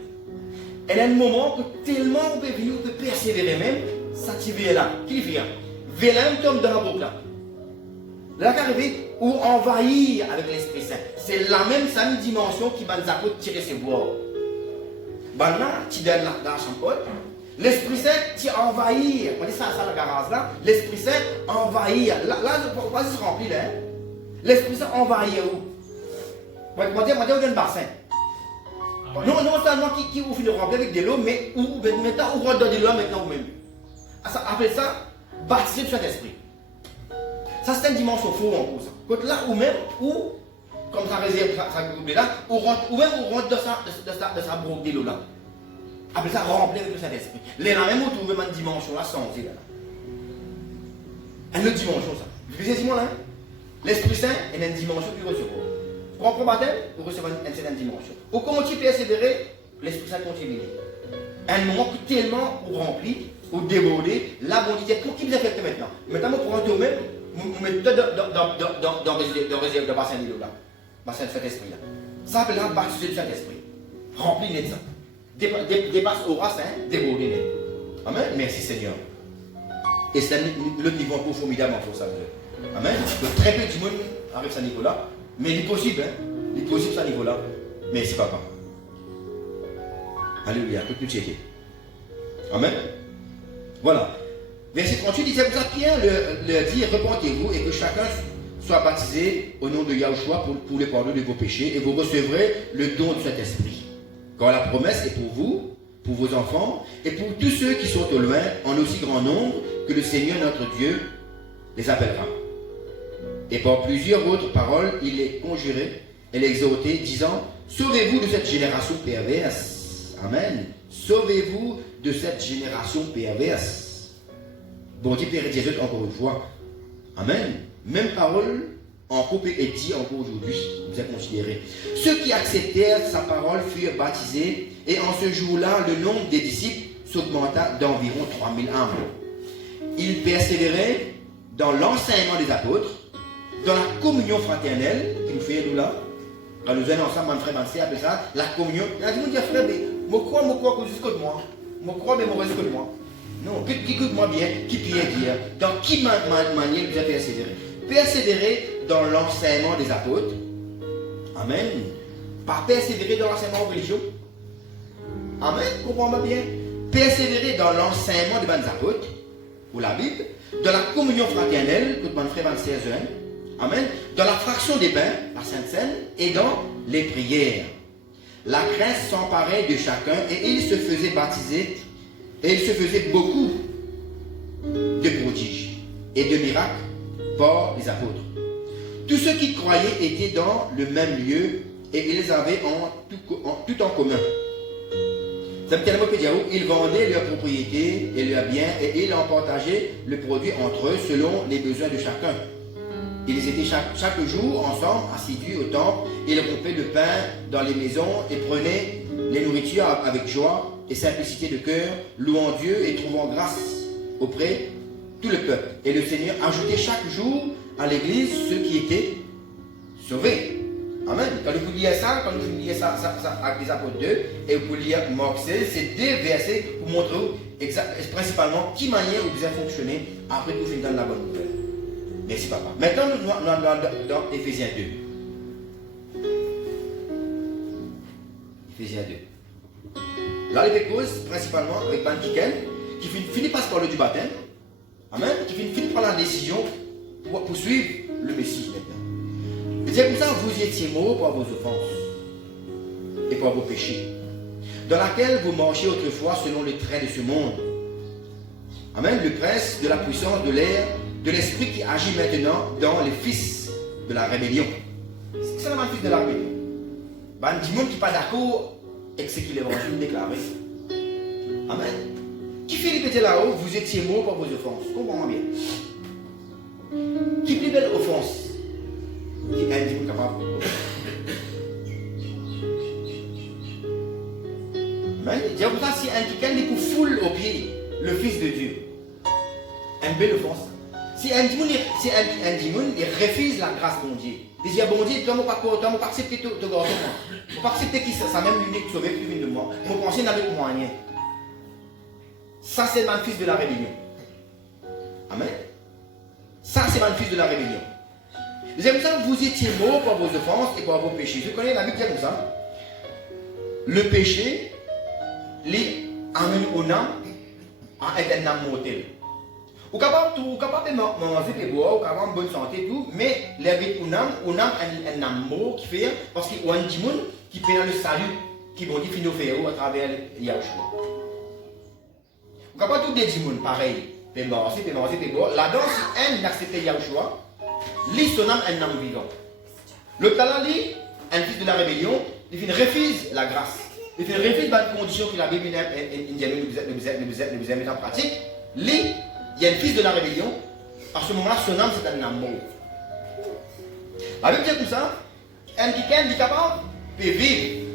Et il y a un moment que tellement vous pouvez venir, vous pouvez persévérer même, s'activer là. Qui vient? Vélin tombe dans la boucle là. Là, qu'arriver ou envahir avec l'Esprit Saint. C'est la même dimension qui va nous apporter tirer ses bois. Maintenant, tu donnes la chambre. L'Esprit Saint, tu envahir. On dit ça la garage là. L'Esprit Saint envahir. Là, pourquoi il se remplit là? L'Esprit Saint envahir où? Moi, dire, on a un bassin. Non seulement qui vous fait de remplir avec de l'eau, mais maintenant, on rentre dans de l'eau maintenant vous-même. Après ça, baptiser le Saint-Esprit. Ça, c'est une dimension faux en cause. Quand là, ou même, ou, comme ça réserve, ça groupe là, ou même on rentre dans sa broque de l'eau là. Après ça, remplir avec le Saint-Esprit. Là, même, vous trouvez une dimension là, santé là. Une autre dimension, ça. Vous voyez là? L'Esprit Saint est une dimension qui recevoir. Pour un baptême, vous recevez une certaine dimension. Pour continuer à persévérer, l'Esprit Saint continue. Un moment que tellement vous remplit, vous débordez, là, vous dites, pour qui vous affectez maintenant? Maintenant, vous prenez vous-même, vous mettez dans le réserve de bassin de l'eau là. Bassin de Saint-Esprit là. Ça s'appelle là, baptiser du Saint-Esprit. Rempli net ça. Dépasse au ras, débordé net. Amen. Merci Seigneur. Et c'est le niveau un peu formidable pour ça. Amen. Très peu de monde arrive à ce niveau-là. Mais il est possible, il est possible à ce niveau-là. Merci papa. Alléluia. Que tu checker. Amen. Voilà. Verset 38, il dit comme ça, Pierre leur dit, repentez-vous et que chacun soit baptisé au nom de Yahushua pour le pardon de vos péchés et vous recevrez le don de cet esprit. Car la promesse est pour vous, pour vos enfants et pour tous ceux qui sont au loin, en aussi grand nombre que le Seigneur notre Dieu les appellera. Et par plusieurs autres paroles, il les conjurait et les exhortait, disant, sauvez-vous de cette génération perverse. Amen. Sauvez-vous de cette génération perverse. Bon Dieu, Père Jésus, encore une fois. Amen. Même parole, encore et dit encore aujourd'hui, vous êtes considérés. Ceux qui acceptèrent sa parole furent baptisés, et en ce jour-là, le nombre des disciples s'augmenta d'environ 3000 âmes. Ils persévéraient dans l'enseignement des apôtres, dans la communion fraternelle, qui nous fait nous là. Quand nous allons ensemble, mon frère, mon sœur, appelle ça la communion. Il y a des gens qui disent, frère, mais je crois que jusqu'à moi. Je crois, mais je reste que moi. Non, qui écoute-moi bien, qui peut dire, dans qui manière vous avez persévéré? Persévérer dans l'enseignement des apôtres. Amen. Pas persévérer dans l'enseignement religieux. Amen. Comprends-moi bien. Persévérer dans l'enseignement des bonnes apôtres, ou la Bible, dans la communion fraternelle, que mon frère, ma sœur, Amen. Dans la fraction des bains, la Sainte Seine, et dans les prières. la crainte s'emparait de chacun et il se faisait baptiser et il se faisait beaucoup de prodiges et de miracles par les apôtres. Tous ceux qui croyaient étaient dans le même lieu et ils avaient tout en commun. Ils vendaient leurs propriétés et leurs biens et ils en partageaient le produit entre eux selon les besoins de chacun. Ils étaient chaque jour ensemble, assidus au temple, ils rompaient le pain dans les maisons et prenaient les nourritures avec joie et simplicité de cœur, louant Dieu et trouvant grâce auprès de tout le peuple. Et le Seigneur ajoutait chaque jour à l'église ceux qui étaient sauvés. Amen. Quand vous lisez ça, avec les apôtres 2, et vous lisez Marc 16, c'est deux versets pour montrer principalement qui manière vous avez fonctionné après que vous finissez dans la bonne nouvelle. Merci papa. Maintenant, nous sommes dans Éphésiens 2. Éphésiens 2. Là, il cause principalement avec Ban Kiken, qui finit par se parler du baptême. Amen. Qui finit par la décision pour poursuivre le Messie maintenant. C'est comme ça vous étiez morts pour vos offenses et pour vos péchés, dans laquelle vous marchiez autrefois selon les traits de ce monde. Amen. Le prince de la puissance de l'air, de l'esprit qui agit maintenant dans les fils de la rébellion. C'est ça le fils de la rébellion. Ben, du monde qui n'est pas d'accord avec ce que l'évangile déclaré. Amen. Qui Philippe était là-haut, vous étiez morts pour vos offenses. Comprends bien. Qui plus belle offense qui est un dimanche capable. Amen. C'est pour ça si quelqu'un dit qu'on foule au pied le Fils de Dieu. Une belle offense. Si un dimanche il refuse la grâce de Dieu. Il dit bon Dieu, tu ne vas pas accepter ton garçon. Tu ne vas pas accepter que ça même l'unique sauvé qui vient de moi. Je pense qu'il n'avait pas rien. Ça c'est le fils de la rébellion. Amen. Ça c'est le fils de la rébellion. Deuxième ça, vous étiez morts pour vos offenses et pour vos péchés. Je connais la Bible comme ça. Le péché, les amène au âme à être un âme mortel. Vous êtes capable de manger et boire, vous êtes capable de bonne santé et tout, mais la vie au âme est un âme mort qui fait, parce qu'il y a un démon qui peut dans le salut, qui vont dire finir faire à travers Yahushua. Vous êtes capable de tout des démons, pareil. Vous manger, et boire. Là-dedans, si un n'accepte Yahushua, lui, son âme est un âme vivant. Le talent, lui, un fils de la rébellion, il refuse la grâce. Il refuse la condition que la Bible nous a mis en pratique. Lui, il y a un fils de la rébellion. À ce moment-là, son âme, c'est un âme mort. La Bible dit comme ça, un qui est capable peut vivre,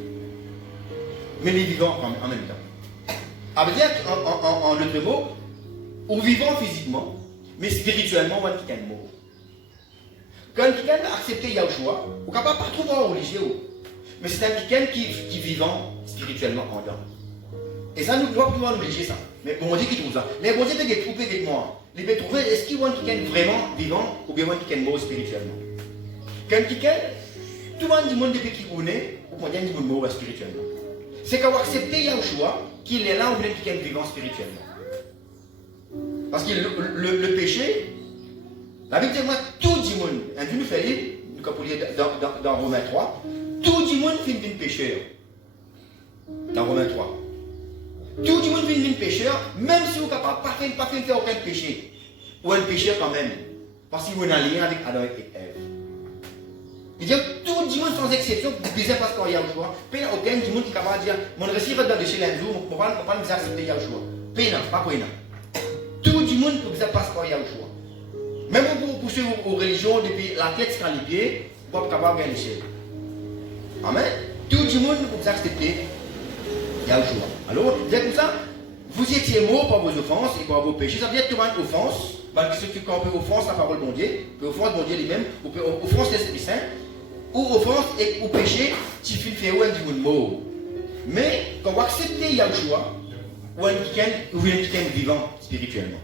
mais il est vivant en même temps. Ça veut dire, en d'autres mots, ou vivant physiquement, mais spirituellement, on est mort. Quand quelqu'un a accepté Yahushua, on ne peut pas trouver un religieux. Mais c'est un quelqu'un qui est vivant spirituellement en dedans. Et ça, nous ne doit pas nous négliger ça. Mais bon Dieu qui trouve ça. Mais bon Dieu peut trouver avec moi. Il peut trouver, est-ce qu'il y a quelqu'un vraiment vivant ou bien quelqu'un mort spirituellement. Quand quelqu'un, tout le monde depuis qu'il est, ou bien il est mort spirituellement. C'est qu'on va accepter Yahushua qu'il est là ou bien quelqu'un vivant spirituellement. Parce que le péché, la Bible dit moi, tout le monde, un nous fait lire, comme vous lire dans Romains 3, tout le monde finit une pécheur. Dans Romains 3. Tout le monde finit une pécheur, même si vous ne pouvez pas faire aucun péché. Ou un pécheur quand même. Parce qu'il y a un lien avec Adam et Ève. Il dit tout le monde sans exception, vous disez parce qu'il y a Yahushua. Il n'y a aucun monde qui est capable de dire mon récit va dans le chez l'un jour, on ne va pas nous accepter Yahushua. Pas pour tout le monde peut vous passer par Yahushua. Même pour pousser aux religions, depuis la tête jusqu'à les pieds, vous n'êtes pas capable de gagner l'échelle. Amen. Tout le monde peut vous accepter Yahushua. Alors, c'est comme ça, vous étiez morts par vos offenses et par vos péchés. Ça veut dire que tu as une offense, parce que quand on peut offense la parole de mon Dieu, peut offense mon Dieu lui-même, ou peut offense l'Esprit Saint, ou offense et ou péché, tu fais un du monde mort. Mais quand vous acceptez Yahushua, ou un quelqu'un vivant spirituellement.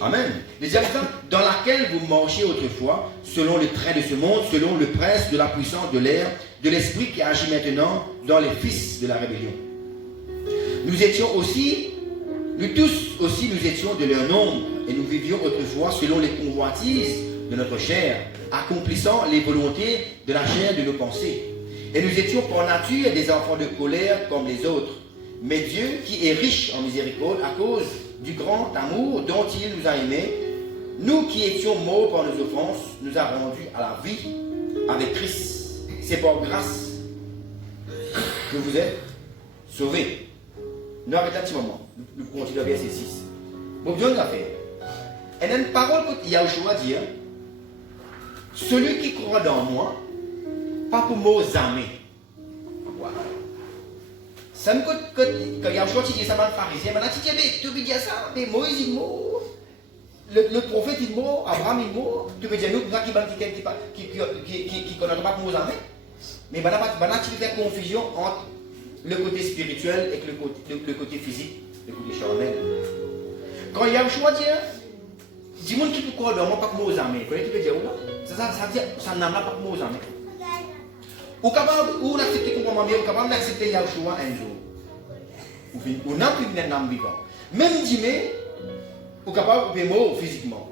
Amen. Deuxième exemple, dans laquelle vous marchiez autrefois, selon les traits de ce monde, selon le prince de la puissance de l'air, de l'esprit qui agit maintenant dans les fils de la rébellion. Nous tous aussi, nous étions de leur nombre, et nous vivions autrefois selon les convoitises de notre chair, accomplissant les volontés de la chair de nos pensées. Et nous étions par nature des enfants de colère comme les autres. Mais Dieu, qui est riche en miséricorde, à cause du grand amour dont il nous a aimés, nous qui étions morts par nos offenses, nous a rendus à la vie avec Christ. C'est par grâce que vous êtes sauvés. Nous arrêtons un petit moment. Nous continuons verset 6. Bon, Dieu nous a fait. Et il y a une parole que Yahushua dit, celui qui croit dans moi, pas pour mots amis. Voilà. Ça me coûte que Yahushua dit ça mal pharisien, mais là tu veux dire ça, mais Moïse il mort, le prophète il mort, Abraham il mort, tu veux dire nous qui connaissent pas pour mots amis. Mais maintenant tu fais confusion entre le côté spirituel et le côté physique, le côté charnel. Quand Yahushua dit, dis moi qui peut croire dans moi pas pour mots amis, tu peux dire ça veut dire ça n'a pas pour mots amis. Ou capable ou accepter comment bien, ou capable d'accepter Yahushua un jour. Ou n'a plus d'un âme vivant. Même Dimé, ou capable de mort physiquement.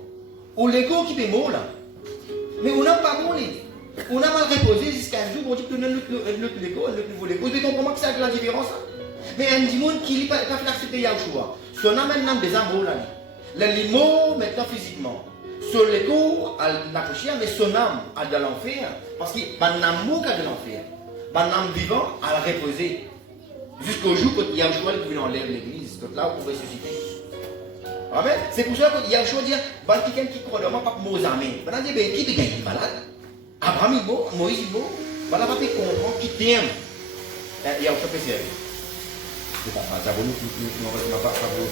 Ou l'ego qui peut mort là. Mais on n'a pas mort. On a mal reposé jusqu'à un jour, on dit que notre l'ego, notre nouveau l'ego. Vous comprenez que c'est la différence. Mais un démon qui n'a pas fait accepter Yahushua. Son âme maintenant des amours là. Le mort maintenant physiquement. Son l'ego a l'accouché, mais son âme a de l'enfer. Parce qu'il y a un amour qui a de l'enfer. Un âme vivant a reposé. Jusqu'au jour où Yahushua est venu en l'air de l'église. Donc là, on peut ressusciter. Amen. C'est pour ça que Yahushua dit, quelqu'un qui croit dans moi, pas pour mots amis. Maintenant, il dit, qui te gagne une balade? Abraham est mort, Moïse est mort. Voilà, pas comprendre qui t'aime. Yahushua peut servir. C'est pas ça, vous ne va pas vous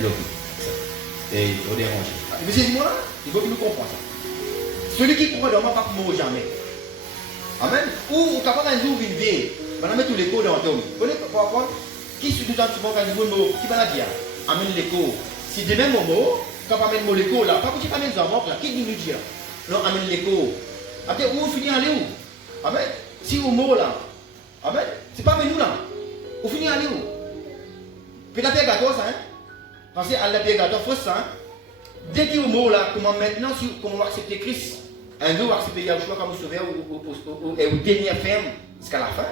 bloquer. Et il faut déranger. Mais c'est moi, il faut que nous comprenions ça. Celui qui croit dans moi, pas pour mots jamais. Amen. Ou capable un jour une vie. On met tous les cours dans l'homme. Vous connaissez pourquoi? Qui se dit dans le monde quand il qui va la dire? Amène les cours. Si demain mon mot, quand on amène les cours là, pas que tu amènes les enfants là, qui dit nous dire? Non, amène les cours. Après, où finit aller où? Amen. Si au mot là, amen. C'est pas avec nous là. Où finit aller où? Puis la paix gâteau ça, hein? Pensez à la paix gâteau, faut ça, hein? Dès qu'il y a au mot là, comment maintenant, si comment on va accepter Christ? Un jour, on va accepter Yahushua comme sauveur au dernier ferme jusqu'à la fin.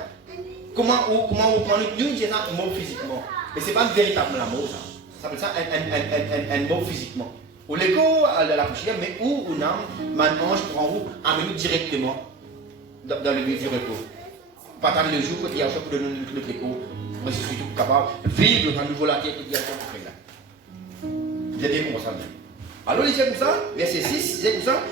Comment on prend nous disons un mot physiquement. Mais ce n'est pas un véritable amour, ça. Ça s'appelle ça un mot physiquement. Ou l'écho à la poussière, mais où une âme, un ange prend vous, amène-nous directement dans le lieu du repos. Pas attendre le jour que Yahushua pour donner notre écho, pour être surtout capable de vivre un nouveau latin que Yahushua pour faire là. Vous avez bien compris ça. Alors il dit comme ça, verset 6, il dit comme ça,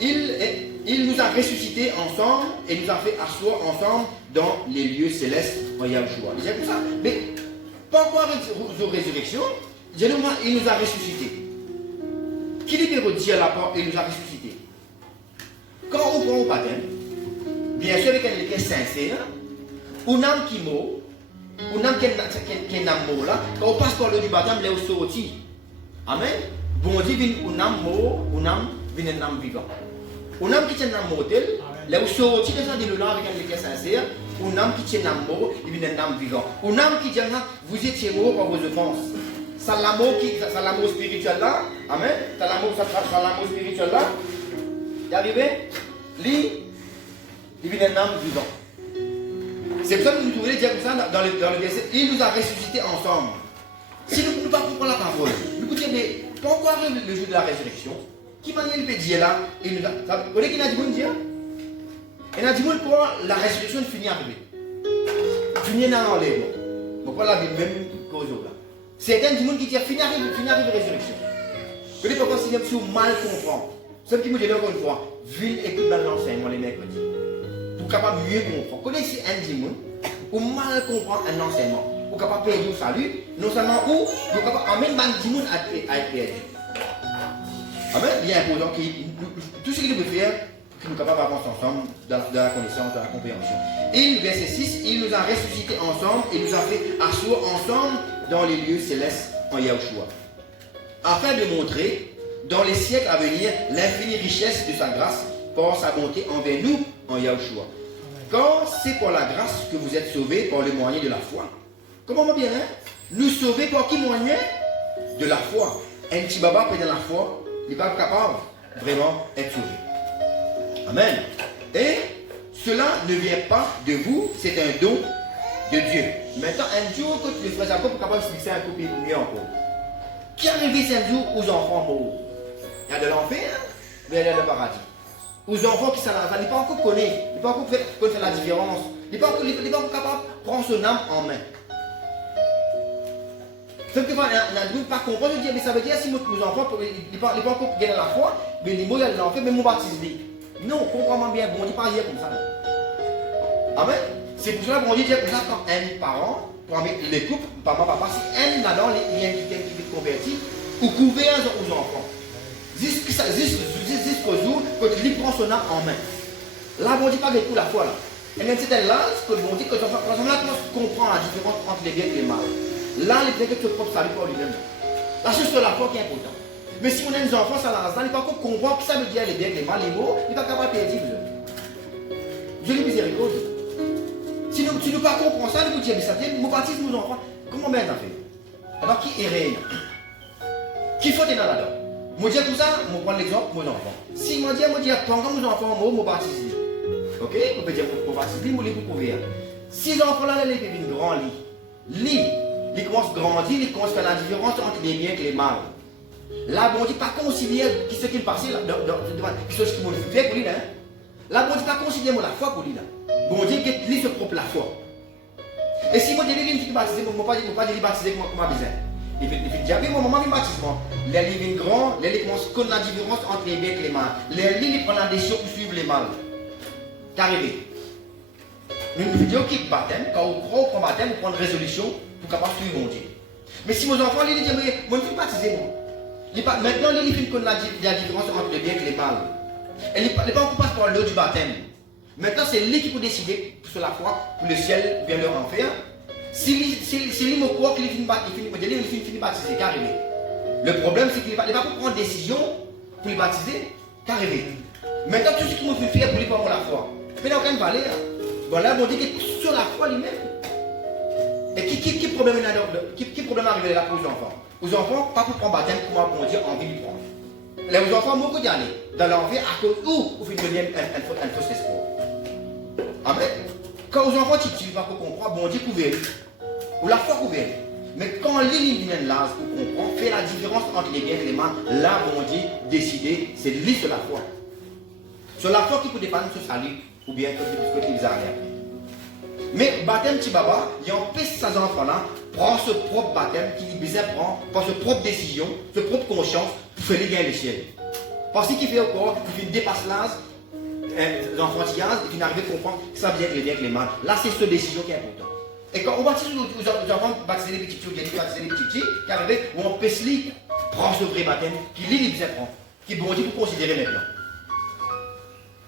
il nous a ressuscités ensemble et nous a fait asseoir ensemble dans les lieux célestes en Yahushua. Il dit comme ça, mais pas encore aux résurrections, il nous a ressuscités. Qui dit que Dieu la porte, il nous a ressuscités? Quand on prend au baptême, bien sûr avec un sincère, une âme qui meurt, une âme qui est mort là, quand on passe par le du baptême, il est sorti. Amen. Bon Dieu vient une âme mort, une âme vient une âme vivante. Une âme qui tient une âme mortelle, là où sorti de le là avec un cœur sincère, une âme qui tient une âme mort, il vient une âme vivante. Une âme qui dit vous étiez mort par vos offenses. Ça l'amour spirituel là, amen. Ça l'amour spirituel là, il est arrivé, il vient une âme vivante. C'est pour ça que nous trouvons dire comme ça dans le verset, il nous a ressuscités ensemble. Si nous ne parlons pas la parole, nous disons, mais pourquoi arrive le jour de la résurrection? Qui m'a dit le pédier là? Vous voyez qu'il y a du monde dire? Il y a du monde pour la résurrection finit arriver. Finit dans l'enlèvement. Pourquoi la Bible même cause là? Certains du monde qui disent finit arrive la résurrection. Vous voyez pourquoi si vous mal comprendre? Ceux qui me disent encore une fois, ville écoute dans l'enseignement les mercredis. Pour capable mieux comprendre. Connaissez un démon ou mal comprendre un enseignement. Pour capable payer du salut, non seulement où, pour capable amener un démon à être perdu. Amen. Il y a un important qui tout ce qu'il peut faire, que nous sommes capables d'avancer ensemble dans la connaissance, dans la compréhension. Et verset 6, il nous a ressuscités ensemble et nous a fait asseoir ensemble dans les lieux célestes en Yahushua. Afin de montrer dans les siècles à venir l'infinie richesse de sa grâce par sa bonté envers nous en Yahushua. Quand c'est par la grâce que vous êtes sauvés par le moyen de la foi. Comment bien, hein? Nous sauver par qui moyen? De la foi. Un petit baba qui est dans la foi, il n'est pas capable vraiment d'être sauvé. Amen. Et Cela ne vient pas de vous, c'est un don de Dieu. Maintenant, un jour que le frère Jacob est capable de fixer un couple mieux encore. Qui arrive un jour aux enfants morts? Il y a de l'enfer, mais il y a le paradis. Aux enfants qui sont là, il n'est pas encore connu, il n'est pas encore fait la différence, il n'est pas encore capable de prendre son âme en main. Sauf que ne pas comprendre, mais ça veut dire si nos enfants, ils ne pas encore gagner la foi, mais les mots, il y a de l'enfer, mais mon baptisé. Non, comprends-moi bien, bon, on dit pas dire comme ça. Amen. C'est pour cela qu'on dit comme ça quand un parent, pour les couples, papa, si un là-dedans, il y a quelqu'un qui est converti, ou couvert aux enfants. Jusqu'au jour que tu lui prends son âme en main. Là, on ne dit pas de tout la foi là. Et même c'est là que on dit que quand on comprend la différence entre les biens et les mal. Là, les biens que tu propres salut pour lui-même. Là, c'est sur la foi qui est important. Mais si on a des enfants, ça là, il n'est pas encore comprendre que ça veut dire les biens et les mal, les mots, il n'est pas capable de perdre. Dieu lui miséricorde. Si nous ne pas comprenons ça, nous disons, mais ça dit, nous baptisons nos enfants. Comment bien ça fait? Alors qui est réel? Qui faut être là-dedans? Moi dis tout ça, je prends l'exemple de mon enfant. Si moi dis, pendant mon enfant, je baptise. Ok? On peut dire pour baptiser, je vais vous prouver. Si les enfants là, ils viennent grand lit. Ils commencent à grandir, ils commencent à faire la différence entre les biens et les mal. Là, bon Dieu, pas considérer ce qui est passé, ce qui m'a fait pour lui là. Là, bon Dieu, pas considérer la foi pour lui là. Bon Dieu, il se propre la foi. Et si moi dis, il vient baptiser, je ne vais pas dire baptiser comme ma besoin. Il fait déjà, mon maman vient baptisement. Les livres grands, les commencent à connaître la différence entre les biens et les mal. Les livres prennent la décision pour suivre les mal. Qu'arrivé. Une vidéo qui baptême, quand on prend baptême, on prend une résolution pour capable suivre mon Dieu. Mais si mon enfant, il dit, moi je ne suis baptisé, moi. Maintenant, il fait connaître la différence entre les biens et les mal. Elle n'est pas encore passé par l'eau du baptême. Maintenant, c'est lui qui peut décider sur la foi, pour le ciel ou bien leur enfer. Si lui me croit qu'il finit baptisé, qu'arrivé. Le problème, c'est qu'il n'est pas pour prendre décision pour les baptiser, qu'arrivé. Maintenant, tout ce qu'il me fait faire pour lui prendre la foi. Mais il n'a aucune valeur. Bon, là, on dit que sur la foi lui-même. Et qui problème arrive là pour les enfants? Aux enfants, pas pour prendre baptême, comment on dit, envie de prendre. Les enfants, beaucoup d'y aller. Dans l'enfer, à cause où vous finissez devenir un faux espoir. Amen. Quand aux enfants, tu ne vas pas comprendre, bon Dieu couvert. Ou la foi couverte. Mais quand l'île vient là, pour comprendre, fait la différence entre les biens et les mal, là, bon Dieu, décider, c'est lui sur la foi. Sur la foi qui peut dépendre de ce salut, ou bien que tu les arrières. Mais baptême Tibaba, il empêche ces enfants-là, prendre ce propre baptême qui lui prend, par sa propre décision, sa propre conscience, pour faire les gagner le ciel. Parce qu'il fait encore, il dépasse l'âge, l'enfantillage, et qu'il arrive à comprendre que ça vient avec les mal. Là, c'est cette décision qui est importante. Et quand on baptise aux enfants, baptiser les petits filles, baptiser les petits filles, qui arrivent, on empêche lui, prendre ce vrai baptême, qui lui prend, qui est bon Dieu pour considérer maintenant.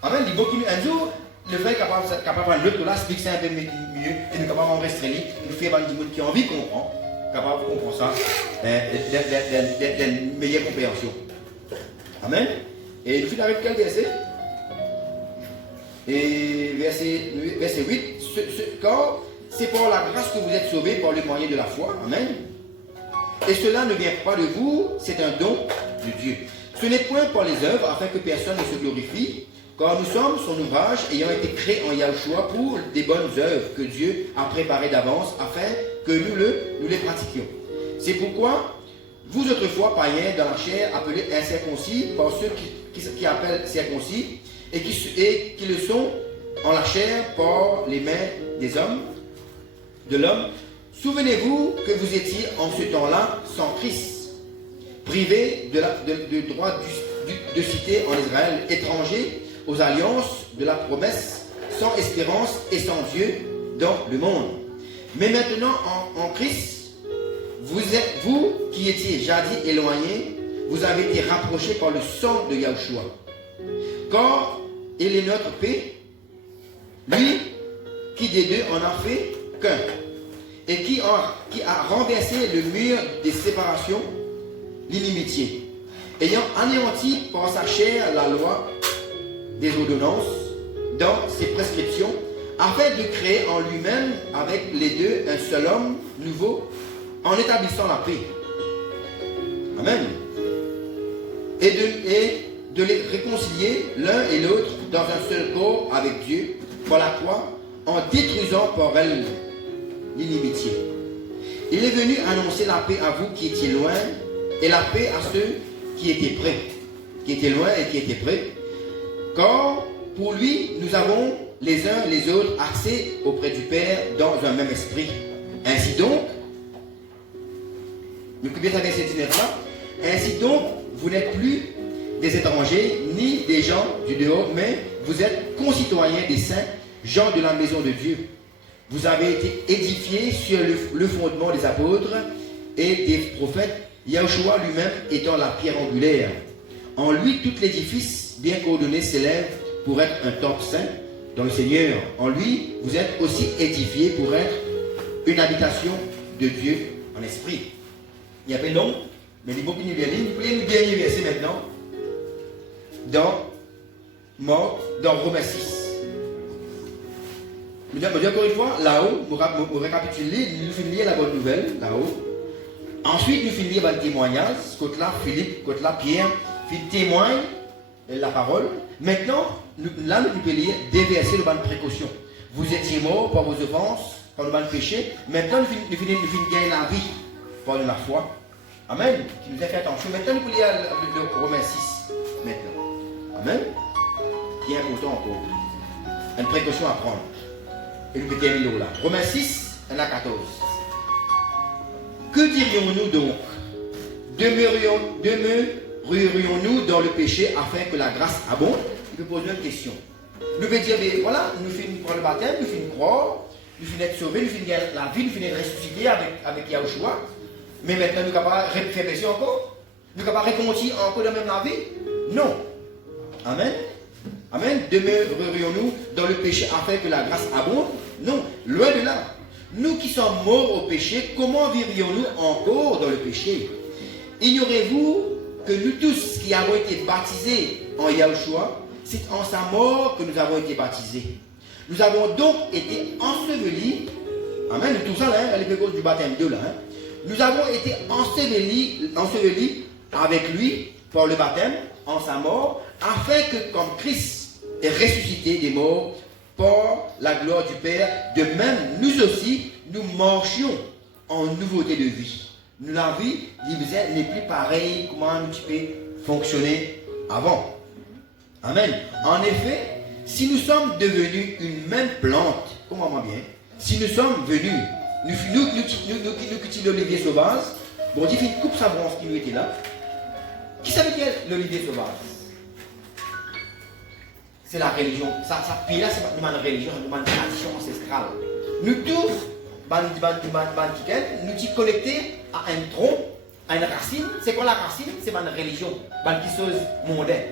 Amen, il dit un jour, le frère est capable de prendre l'autre là, se fixer un peu mieux, et nous capable de rester lui, et nous faire des gens qui ont envie de comprendre, capable de comprendre ça, d'une meilleure compréhension. Amen. Et il finit avec quel verset? Et verset 8, car c'est par la grâce que vous êtes sauvés par le moyen de la foi. Amen. Et cela ne vient pas de vous, c'est un don de Dieu. Ce n'est point par les œuvres afin que personne ne se glorifie, car nous sommes son ouvrage ayant été créé en Yahushua pour des bonnes œuvres que Dieu a préparées d'avance afin que nous les pratiquions. C'est pourquoi vous autrefois païens dans la chair appelés incirconcis par ceux qui appellent circoncis et qui le sont en la chair par les mains des hommes, de l'homme. Souvenez-vous que vous étiez en ce temps-là sans Christ, privés de droit de cité en Israël, étrangers aux alliances de la promesse, sans espérance et sans Dieu dans le monde. Mais maintenant en Christ, vous qui étiez jadis éloignés, vous avez été rapprochés par le sang de Yahushua. Car il est notre paix, lui qui des deux en a fait qu'un, et qui a renversé le mur des séparations, l'inimitié, ayant anéanti par sa chair la loi des ordonnances dans ses prescriptions, afin de créer en lui-même avec les deux un seul homme nouveau, en établissant la paix. Amen. Et de les réconcilier l'un et l'autre dans un seul corps avec Dieu, par la croix en détruisant par elle l'inimitié. Il est venu annoncer la paix à vous qui étiez loin et la paix à ceux qui étaient près. Qui étaient loin et qui étaient près. Car pour lui, nous avons les uns les autres accès auprès du Père dans un même esprit. Ainsi donc, nous bien ça verset 19 là, ainsi donc, vous n'êtes plus des étrangers ni des gens du dehors, mais vous êtes concitoyens des saints, gens de la maison de Dieu. Vous avez été édifiés sur le fondement des apôtres et des prophètes, Yahushua lui-même étant la pierre angulaire. En lui, tout l'édifice, bien coordonné, s'élève pour être un temple saint dans le Seigneur. En lui, vous êtes aussi édifiés pour être une habitation de Dieu en esprit. Il y a pas long, mais il y a beaucoup de lignes. Vous pouvez nous dernier verset maintenant dans Romains 6. Je dis encore une fois, là-haut, vous récapitulez, nous finissons la bonne nouvelle, là-haut. Ensuite, nous finissons par le témoignage, côté là, Philippe, côté là, Pierre, puis témoigne la parole. Maintenant, nous pouvons lire des versets de bonne précaution. Vous étiez morts par vos offenses, par le bon péché. Maintenant, nous finissons gagner la vie par la foi. Amen. Qui nous a fait attention. Maintenant, nous pouvons lire le Romains 6. Maintenant. Amen. Qui est important encore. Une précaution à prendre. Et nous pouvons terminer là. Romains 6, 1 à 14. Que dirions-nous donc? Demeurerions-nous dans le péché afin que la grâce abonde? Il peut poser une question. Nous pouvons dire, mais voilà, nous finissons prendre le baptême, nous finissons croire, nous finissons être sauvés, nous finissons la vie, nous finissons ressusciter avec Yahushua. Mais maintenant, nous ne pouvons pas faire péché encore? Nous ne pouvons pas réconcilier encore dans même la vie? Non. Amen. Amen. Demeurerions-nous dans le péché afin que la grâce abonde? Non. Loin de là. Nous qui sommes morts au péché, comment vivrions-nous encore dans le péché? Ignorez-vous que nous tous qui avons été baptisés en Yahushua, c'est en sa mort que nous avons été baptisés. Nous avons donc été ensevelis. Amen. Tout ça, là, les cause du baptême de là. Hein. Nous avons été ensevelis avec lui par le baptême en sa mort, afin que comme Christ est ressuscité des morts par la gloire du Père, de même nous aussi, nous marchions en nouveauté de vie. La vie n'est plus pareille comment nous pouvons fonctionner avant. Amen. En effet, si nous sommes devenus une même plante, comment bien, si nous sommes venus, nous cultivons l'olivier sauvage, bon Dieu fait coupe sa branche qui nous était là. Qui savait dire l'olivier sauvage? C'est la religion. Ça puis là, c'est pas une religion, c'est une tradition ancestrale. Nous tous, nous sommes connectés à un tronc, à une racine. C'est quoi la racine? C'est une religion, une chose mondaine,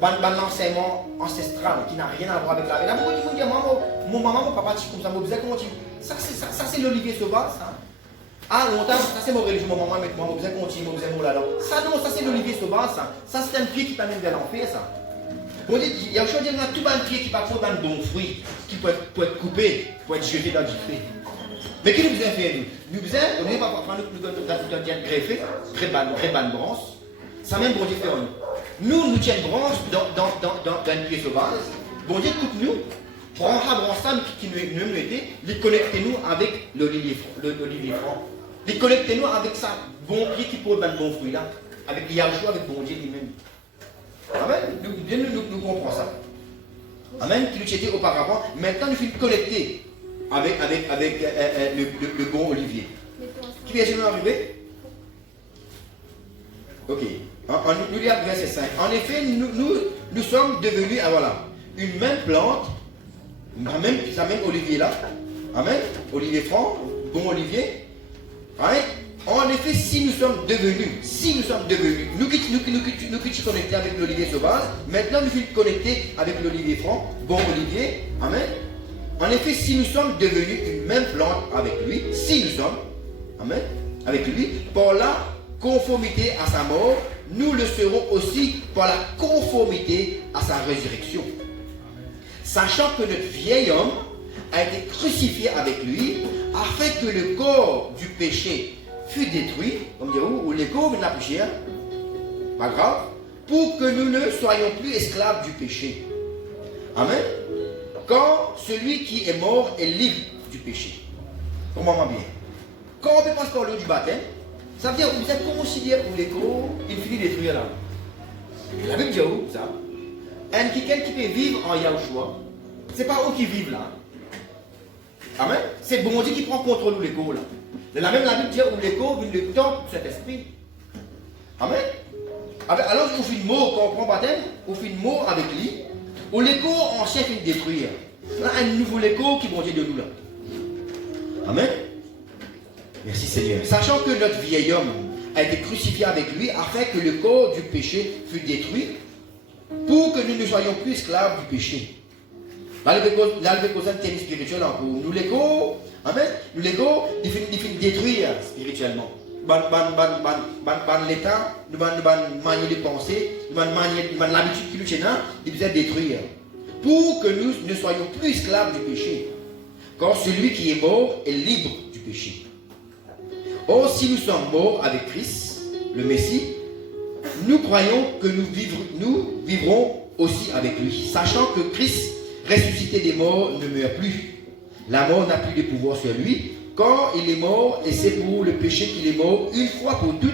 un enseignement ancestral qui n'a rien à voir avec la vie. Là, beaucoup de gens disent, mon maman, mon papa, comme ça, mon besoin, comment tu... Ça, c'est l'olivier sauvage, ça. Ah, longtemps, ça c'est mon religion, mon maman, mon besoin, continue, mon besoin, mon là. Ça, non, ça c'est l'olivier sauvage, ça. Ça, c'est un pied qui t'amène vers l'enfer, ça. On dit, il y a aujourd'hui tout un pied qui va prendre un bon fruit, qui peut être coupé, peut être jeté dans le giflet. Mais qui nous besoin faire nous? Nous besoin, on n'est pas prendre nous greffé, très bonne branche. Ça même bon Dieu fait nous tiens branche dans un pied sauvage. Bon Dieu coupe-nous, prend la branche qui nous était, les connectez-nous avec l'olivier franc. Les connectez-nous avec ça, bon pied qui porte un bon fruit là, avec Yahushua, avec bon Dieu lui-même. Amen. Nous comprenons ça. Amen. Qui nous était auparavant. Maintenant, nous sommes connectés avec le bon olivier. Qui vient de nous arriver? Ok. Nous lisons verset 5. En effet, nous sommes devenus, voilà, une même plante, ça même olivier là. Amen. Olivier franc, bon olivier. Amen. En effet, si nous sommes devenus, nous qui sommes connectés avec l'olivier sauvage, maintenant nous sommes connectés avec l'olivier franc, bon olivier, amen. En effet, si nous sommes devenus une même plante avec lui, amen, avec lui, par la conformité à sa mort, nous le serons aussi par la conformité à sa résurrection. Sachant que notre vieil homme a été crucifié avec lui, afin que le corps du péché fut détruit, comme dire, ou les corps de la poussière, pas grave, pour que nous ne soyons plus esclaves du péché. Amen. Quand celui qui est mort est libre du péché. Comprends-moi bien. Quand on peut passer par l'eau du baptême, ça veut dire que vous êtes considéré pour l'écho, il finit de détruire là. La Bible dit où ça? Quelqu'un qui peut vivre en Yahushua, c'est pas eux qui vivent là. Amen. C'est bon Dieu qui prend contrôle de l'écho là. La Bible dit où l'écho vient le temple de cet esprit. Amen. Alors vous faites mort quand on prend baptême, vous faites mort avec lui, ou l'écho ancien finit de détruire. Là, un nouveau écho qui vient de nous là. Amen. Merci Seigneur. Sachant que notre vieil homme a été crucifié avec lui afin que le corps du péché fût détruit pour que nous ne soyons plus esclaves du péché. Là, le cause un thème spirituel en cours. Nous l'ego, amen. Nous l'ego, il finit détruire spirituellement. L'état, nous manier de penser, nous l'habitude qui nous tient, il doit détruire. Pour que nous ne soyons plus esclaves du péché. Car celui qui est mort est libre du péché. Or, si nous sommes morts avec Christ, le Messie, nous croyons que nous vivrons aussi avec lui, sachant que Christ, ressuscité des morts, ne meurt plus. La mort n'a plus de pouvoir sur lui, quand il est mort, et c'est pour le péché qu'il est mort une fois pour toutes.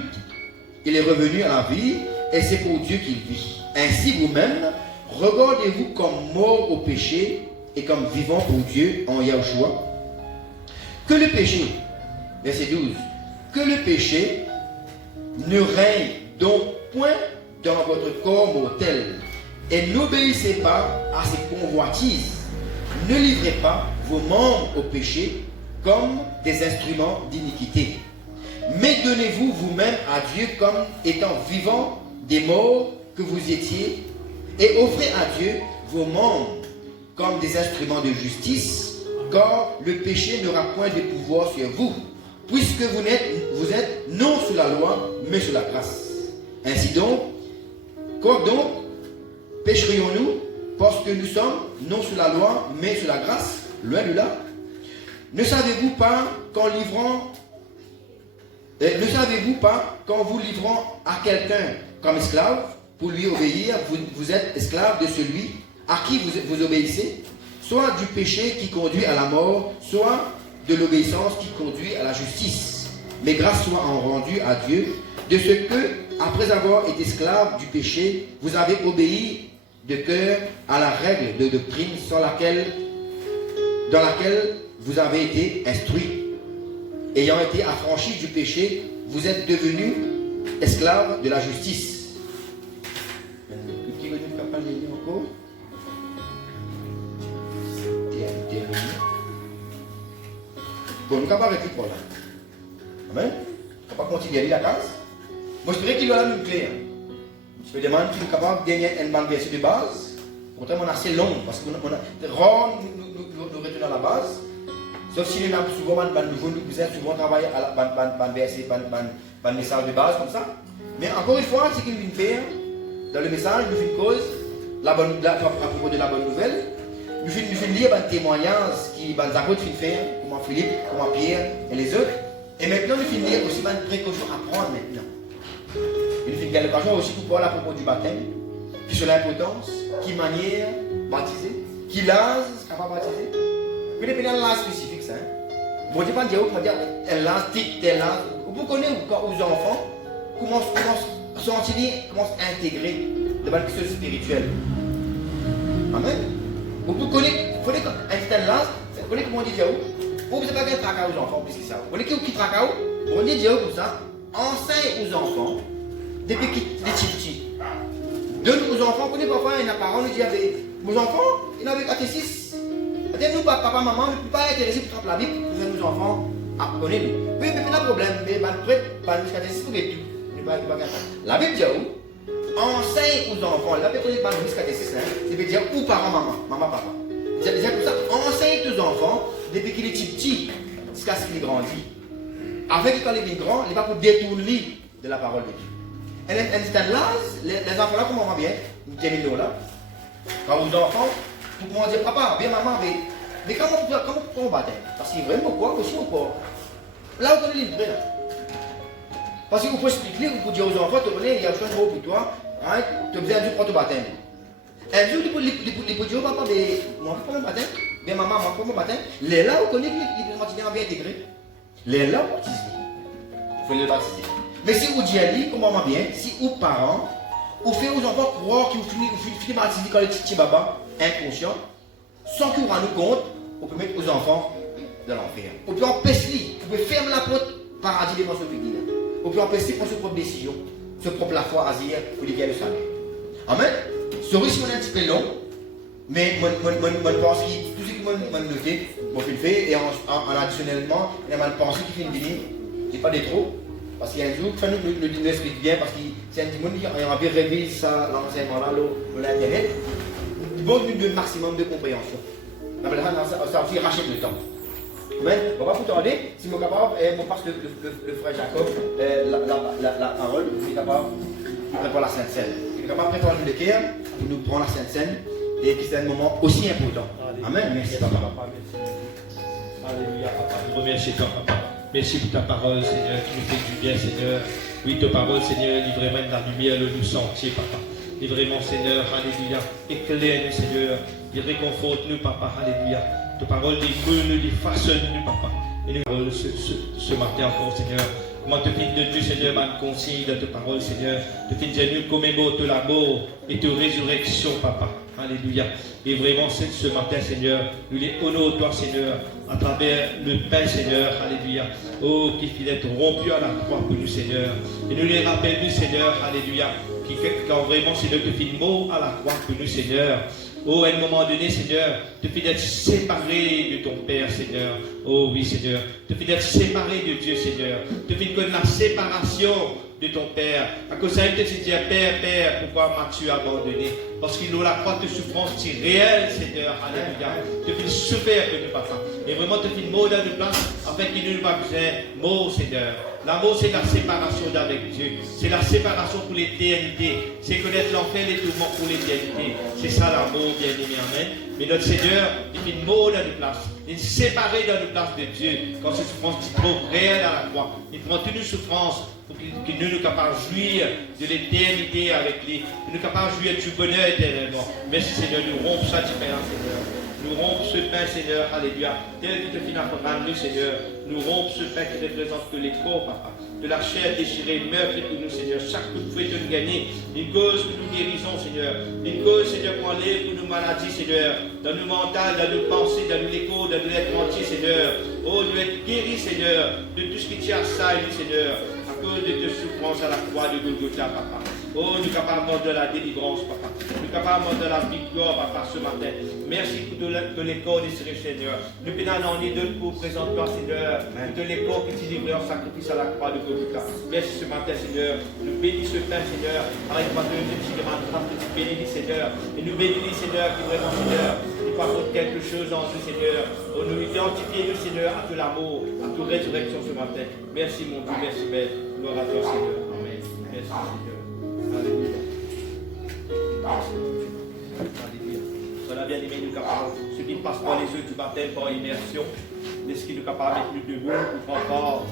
Il est revenu à la vie, et c'est pour Dieu qu'il vit. Ainsi vous-même, regardez-vous comme mort au péché, et comme vivant pour Dieu en Yahushua. Que le péché, verset 12, que le péché ne règne donc point dans votre corps mortel, et n'obéissez pas à ses convoitises. Ne livrez pas vos membres au péché comme des instruments d'iniquité, mais donnez-vous vous-même à Dieu comme étant vivants des morts que vous étiez, et offrez à Dieu vos membres comme des instruments de justice, car le péché n'aura point de pouvoir sur vous, puisque vous êtes non sous la loi, mais sous la grâce. Ainsi donc, quoi donc pécherions-nous parce que nous sommes non sous la loi, mais sous la grâce? Loin de là. Ne savez-vous pas qu'en vous livrant à quelqu'un comme esclave, pour lui obéir, vous êtes esclave de celui à qui vous obéissez, soit du péché qui conduit à la mort, soit de l'obéissance qui conduit à la justice. Mais grâce soit en rendu à Dieu de ce que, après avoir été esclave du péché, vous avez obéi de cœur à la règle de doctrine dans laquelle vous avez été instruit. Ayant été affranchis du péché, vous êtes devenus esclaves de la justice. Qui veut dire capable de lire encore? Bon, nous ne sommes pas avec lui pour là. Amen. On ne va pas continuer à lire la case. Moi, je dirais qu'il y a la même clé. Je me demande si nous sommes capables de gagner une bonne version de base. Pourtant, on est assez long parce que nous retenons à la base. Sauf si nous avons souvent un nouveau, nous avons souvent travaillé à la verset, un message de base comme ça. Mais encore une fois, ce qu'il vient faire dans le message, nous fait une cause à propos de la bonne nouvelle. Nous faisons lire un témoignage qui les apôtres font faire, comment Philippe, comment Pierre et les autres. Et maintenant, nous faisons lire aussi une précaution à prendre maintenant. Et nous faisons une précaution aussi pour parler à propos du baptême, qui sur l'importance, qui manière baptiser, qui l'âge capable de baptiser. Vous dépendez de l'âge spécifique, ça. Bon, je ne vais pas dire, on va dire, tel âge, tel âge. Vous connaissez aux enfants, comment à intégrer de la question spirituelle. Amen. Vous connaissez, un tel âge, vous connaissez comment on dit Dieu? Vous ne savez pas qu'il y a un tracas aux enfants plus que ça. Vous connaissez qui tracas? On dit Dieu comme ça, enseigne aux enfants, depuis qu'ils sont petits. Donne aux enfants, vous connaissez parfois une parole, on dit aux enfants, ils n'avaient qu'à 6. Nous, papa, maman, ne peut pas être intéressé pour la Bible, pour nos enfants apprendre. Oui, mais pas de problème, mais jusqu'à 6 pour tout. La Bible dit où? Enseigne aux enfants. La Bible dit pas jusqu'à 6, c'est veut dire ou parents, maman, papa. C'est pour ça, enseigne aux enfants depuis qu'il est petit jusqu'à ce qu'il grandit. Avec quand il est grand, il va pour détourner de la parole de Dieu. Et les enfants là, comment on va bien? Nous terminons là. Quand vos enfants, vous pouvez dire, papa, bien maman, mais comment on baptême? Parce qu'il est vraiment quoi aussi ou pas? Là, vous connaissez l'idée là. Parce que vous pouvez expliquer, vous pouvez dire aux enfants, il y a besoin de mots pour toi, tu as besoin du proto-baptême. Un jour, il peut dire, papa, mais moi, je prends mon matin, mais maman, moi, je prends mon matin. Les là, on connaît que les matinés bien intégré. Les là, on baptise. Il faut les baptiser. Mais si vous dites, comment bien, si vous parents, vous faites aux enfants croire qu'ils finissent baptiser quand les petits baba, inconscients, sans qu'ils vous rendent compte, vous pouvez mettre aux enfants de l'enfer. Vous pouvez empêcher, vous pouvez fermer la porte, paradis des mensonges féminins. Vous pouvez empêcher pour sa propre décision, sa propre la foi à dire pour lesquels le salut. Amen. Ce risque est un petit peu long, mais je pense que tout ce que je noté, je le fait, et en additionnellement, je pense qu'il fait une dîner, c'est pas des trop, parce qu'il y a un jour, le explique bien, parce que c'est un petit monde qui a envie de rêver ça, l'enseignement là, l'internet, il faut un maximum de compréhension. Ça aussi rachète le temps. Amen. On va vous tarder, si vous êtes capable, on passe le frère Jacob, la parole, vous êtes capable de préparer la Sainte Seine. Vous êtes capable de préparer le cœur, nous prendre la Sainte Seine, et que c'est un moment aussi important. Amen. Merci, papa. Alléluia, papa. Nous remercions toi, papa. Merci pour ta parole, Seigneur, qui nous fait du bien, Seigneur. Oui, ta parole, Seigneur, livrez-moi de la lumière, le nous sentier, papa. Livrez-moi, Seigneur, alléluia. Éclaire-nous, Seigneur. Il réconforte-nous, papa, alléluia. Ta parole nous dit façonne-nous, papa. Et nous, ce matin encore, Seigneur. Comment te fin de Dieu, Seigneur, ma consigne de ta parole, Seigneur. Te fin de nous commémore de la mort et de résurrection, papa. Alléluia. Et vraiment, ce matin, Seigneur, nous les honorons, toi, Seigneur, à travers le pain, Seigneur. Alléluia. Oh, qui fit être rompu à la croix pour nous, Seigneur. Et nous les rappelons, Seigneur. Alléluia. Quand vraiment, Seigneur, te fit mort à la croix pour nous, Seigneur. Oh, à un moment donné, Seigneur, te fit d'être séparé de ton Père, Seigneur. Oh oui, Seigneur. Te fit d'être séparé de Dieu, Seigneur. Te fit connaître la séparation de ton Père. À cause de ça, il te dit, Père, Père, pourquoi m'as-tu abandonné? Parce qu'il a la croix de souffrance si réelle, Seigneur. Alléluia. Te fit souffrir que nous, papa. Et vraiment, te fit mort dans nos places, afin qu'il ne nous pas besoin mort, Seigneur. L'amour, c'est la séparation d'avec Dieu. C'est la séparation pour l'éternité. C'est connaître l'enfer et les tourments pour l'éternité. C'est ça l'amour, bien-aimé. Amen. Mais notre Seigneur, il fait mort dans nos places. Il est séparé dans nos places de Dieu. Quand ces souffrances se trouvent réelles à la croix. Il prend toutes nos souffrances pour que nous nous capables de jouir de l'éternité avec lui. Que nous capables de jouir du bonheur éternellement. Merci Seigneur, nous rompons ça différent, Seigneur. Nous rompons ce pain, Seigneur, alléluia. Tel que tu finis à nous, Seigneur. Nous rompons ce pain qui représente que les corps, papa. De la chair déchirée, meurtrie pour nous, Seigneur. Chaque coup de fouet de nous gagner. Une cause que nous guérissons, Seigneur. Une cause, Seigneur, pour enlever pour nos maladies, Seigneur. Dans nos mentales, dans nos pensées, dans nos échos, dans nos êtres entiers, Seigneur. Oh, nous être guéris, Seigneur, de tout ce qui tient à ça, Seigneur. À cause de tes souffrances à la croix de Golgotha, papa. Oh, nous capables de la délivrance, papa. Nous capables de la victoire, papa, ce matin. Merci pour tous les corps des Seigneur. Nous pénons en deux pour présenter toi, Seigneur. Tous les corps qui t'y livrent en sacrifice à la croix de Golgotha. Merci ce matin, Seigneur. Nous bénissons ce pain, Seigneur. Arrête-moi de nous bénis, Seigneur. Et nous bénis, Seigneur, qui vraiment, Seigneur, il faut apporter quelque chose en nous, Seigneur. Oh, nous identifier, nous, Seigneur, à tout l'amour, à toute résurrection ce matin. Merci, mon Dieu. Merci, Père. Gloire à toi, Seigneur. Amen. Merci, Seigneur. Alléluia. Alléluia. Voilà, bien aimé, nous capables. Ceux qui ne passent pas les œufs du baptême par immersion, laisse-qu'ils nous capables d'être plus debout pour encore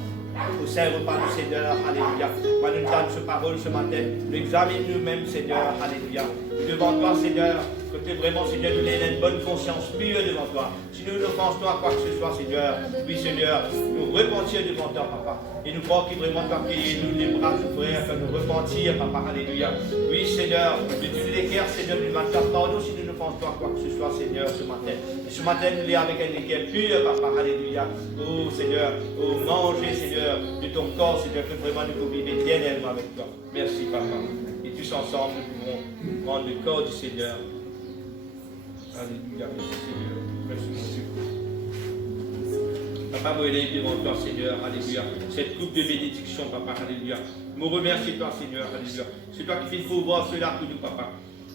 au sein repas du Seigneur. Alléluia. Moi, nous donne ce parole ce matin. Nous examinons nous-mêmes, Seigneur. Alléluia. Devant toi, Seigneur, que tu es vraiment, Seigneur, nous ayons une bonne conscience pure devant toi. Si nous n'offensons à quoi que ce soit, Seigneur, oui, Seigneur, nous repentir devant toi, papa. Et nous croyons qu'il vraiment toi qui nous les bras de frère, que nous repentir, papa. Alléluia. Oui, Seigneur, de tous les guerres, Seigneur, nous maintenant, pardon si nous n'offensons à quoi que ce soit, Seigneur, ce matin. Et ce matin, nous l'ayons avec un équerre pur, papa. Alléluia. Oh, Seigneur, oh, manger, Seigneur, de ton corps, Seigneur, que vraiment nous pouvons vivre éternellement avec toi. Merci, papa. Et tous ensemble, nous pouvons prendre le corps du Seigneur. Alléluia, merci Seigneur. Merci mon Dieu. Papa, vous élève devant toi, Seigneur. Alléluia. Cette coupe de bénédiction, papa. Alléluia. Nous remercie toi, Seigneur. Alléluia. C'est toi qui fais le pouvoir cela pour nous, papa.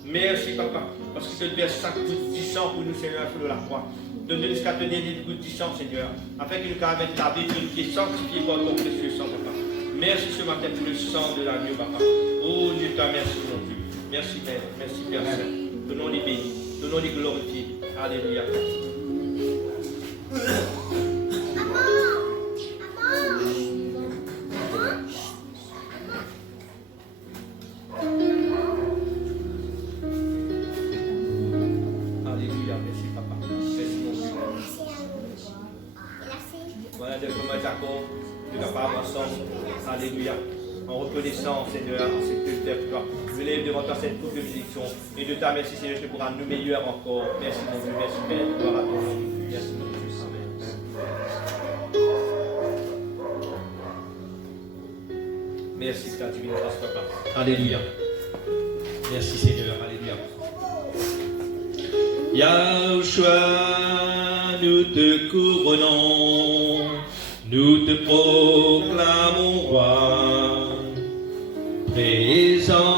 Merci, papa. Parce que tu te verses chaque goutte du sang pour nous, Seigneur, sur la croix. Donne-nous jusqu'à te donner des gouttes du sang, Seigneur. Afin que nous puissions mettre la vie qui est sanctifiée par ton précieux sang, papa. Merci ce matin pour le sang de l'agneau, papa. Oh Dieu, toi, merci, mon Dieu. Merci, Père. Merci, Père Saint. Donnons les bénis. Donnons les glorifiés. Alléluia. Alléluia. En reconnaissant, Seigneur, en cette culte, toi, je lève devant toi cette coupe de bénédiction. Et de ta merci, Seigneur, je te pourras nous meilleur encore. Merci, mon Dieu, merci, Père. Gloire à ton nom. Merci, mon Dieu. Amen. Merci, ta divine grâce, Papa. Alléluia. Merci, Seigneur. Alléluia. Yahushua, nous te couronnons, nous te proclamons roi, présent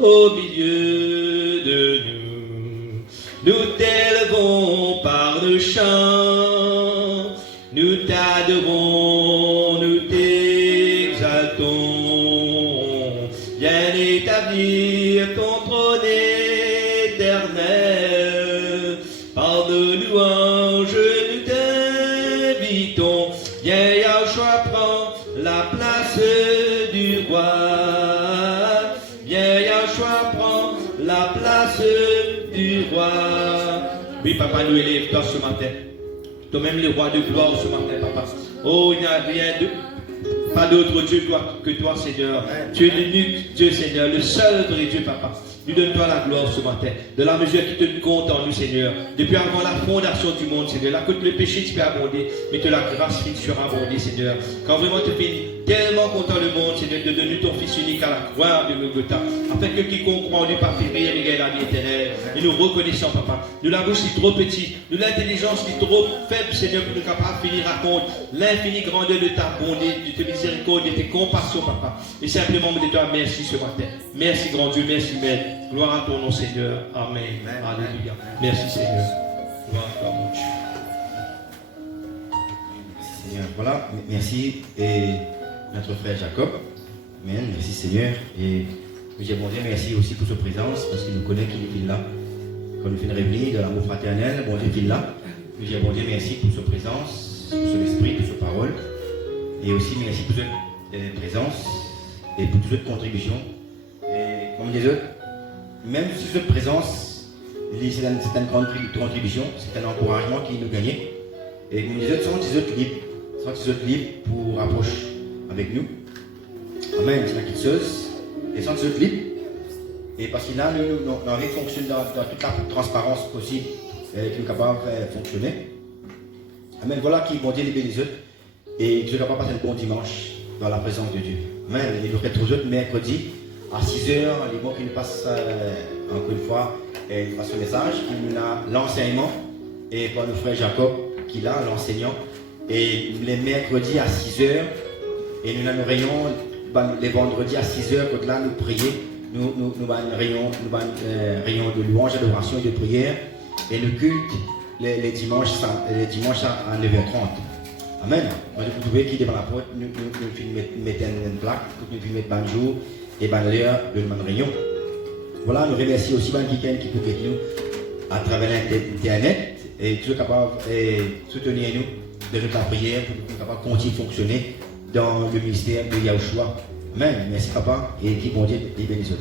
au milieu de nous. Nous t'élevons par le chant, nous t'adorons, nous t'exaltons. Viens établir ton trône éternel, par nos louanges nous t'invitons. Viens Yahushua, prends la place du roi. Viens Yahushua, prends la place du roi. Oui, papa, nous élève toi ce matin. Toi-même le roi de gloire ce matin, papa. Oh, il n'y a rien de... Pas d'autre Dieu que toi, Seigneur. Tu es l'unique Dieu, Seigneur, le seul vrai Dieu, papa. Nous donne-toi la gloire ce matin, de la mesure qui te compte en nous, Seigneur. Depuis avant la fondation du monde, Seigneur, là que le péché tu peux abonder, mais que la grâce finit surabonder, Seigneur. Quand vraiment tu finis tellement content le monde, Seigneur, de donner ton Fils unique à la croix de Golgotha, afin que quiconque croit en lui pas périr, mais gagne la vie éternelle. Et nous reconnaissons, papa, nous la bouche qui est trop petite, nous l'intelligence qui est trop faible, Seigneur, pour nous capables de finir à compte l'infinie grandeur de ta bonté, de ta miséricorde, de tes compassions, papa. Et simplement de toi, merci ce matin. Merci, grand Dieu, merci, Maître. Gloire à ton nom, Seigneur. Amen. Alléluia. Merci, Seigneur. Gloire à toi, mon Dieu. Merci, Seigneur. Voilà, merci. Et notre frère Jacob. Amen. Merci, Seigneur. Et nous disons, bon Dieu, merci aussi pour sa présence, parce qu'il nous connaît qu'il est là. Quand nous faisons une réveil de l'amour fraternel, bon Dieu, qu'il est là. Nous disons, bon Dieu, merci pour sa présence, pour son esprit, pour sa parole. Et aussi, merci pour sa présence et pour toute votre contribution. Et comme les autres, même si cette présence, c'est une grande contribution, c'est un encouragement qui nous gagne. Et comme les autres sont des autres libres pour approcher avec nous. Amen, c'est quelque chose. Et sont des autres libres. Et parce que là, nous avons fonctionné dans toute la transparence possible qui nous capable de fonctionner. Amen, voilà qui bon Dieu les bénisse. Et que je ne dois pas passer un bon dimanche dans la présence de Dieu. Amen, et nous retrouvons mercredi à 6h, les mots qui nous passent encore une fois, et il passe ce message, qui nous a l'enseignement, et par le frère Jacob, qui l'a, l'enseignant, et les mercredis à 6h, et nous avons une réunion les vendredis à 6h, quand là nous prions, nous avons une réunion de louange, d'adoration et de prière, et le culte les dimanches à 9h30. Amen. Vous pouvez qui devant la porte, nous mettons une plaque, nous mettons banjo et l'heure de notre réunion. Voilà, nous remercions aussi quelqu'un qui peut nous à travers l'internet et qui est capable de soutenir nous de notre prière pour que nous soyons capables de continuer à fonctionner dans le ministère de Yahushua. Amen. Merci papa et qui bon Dieu les bénisse.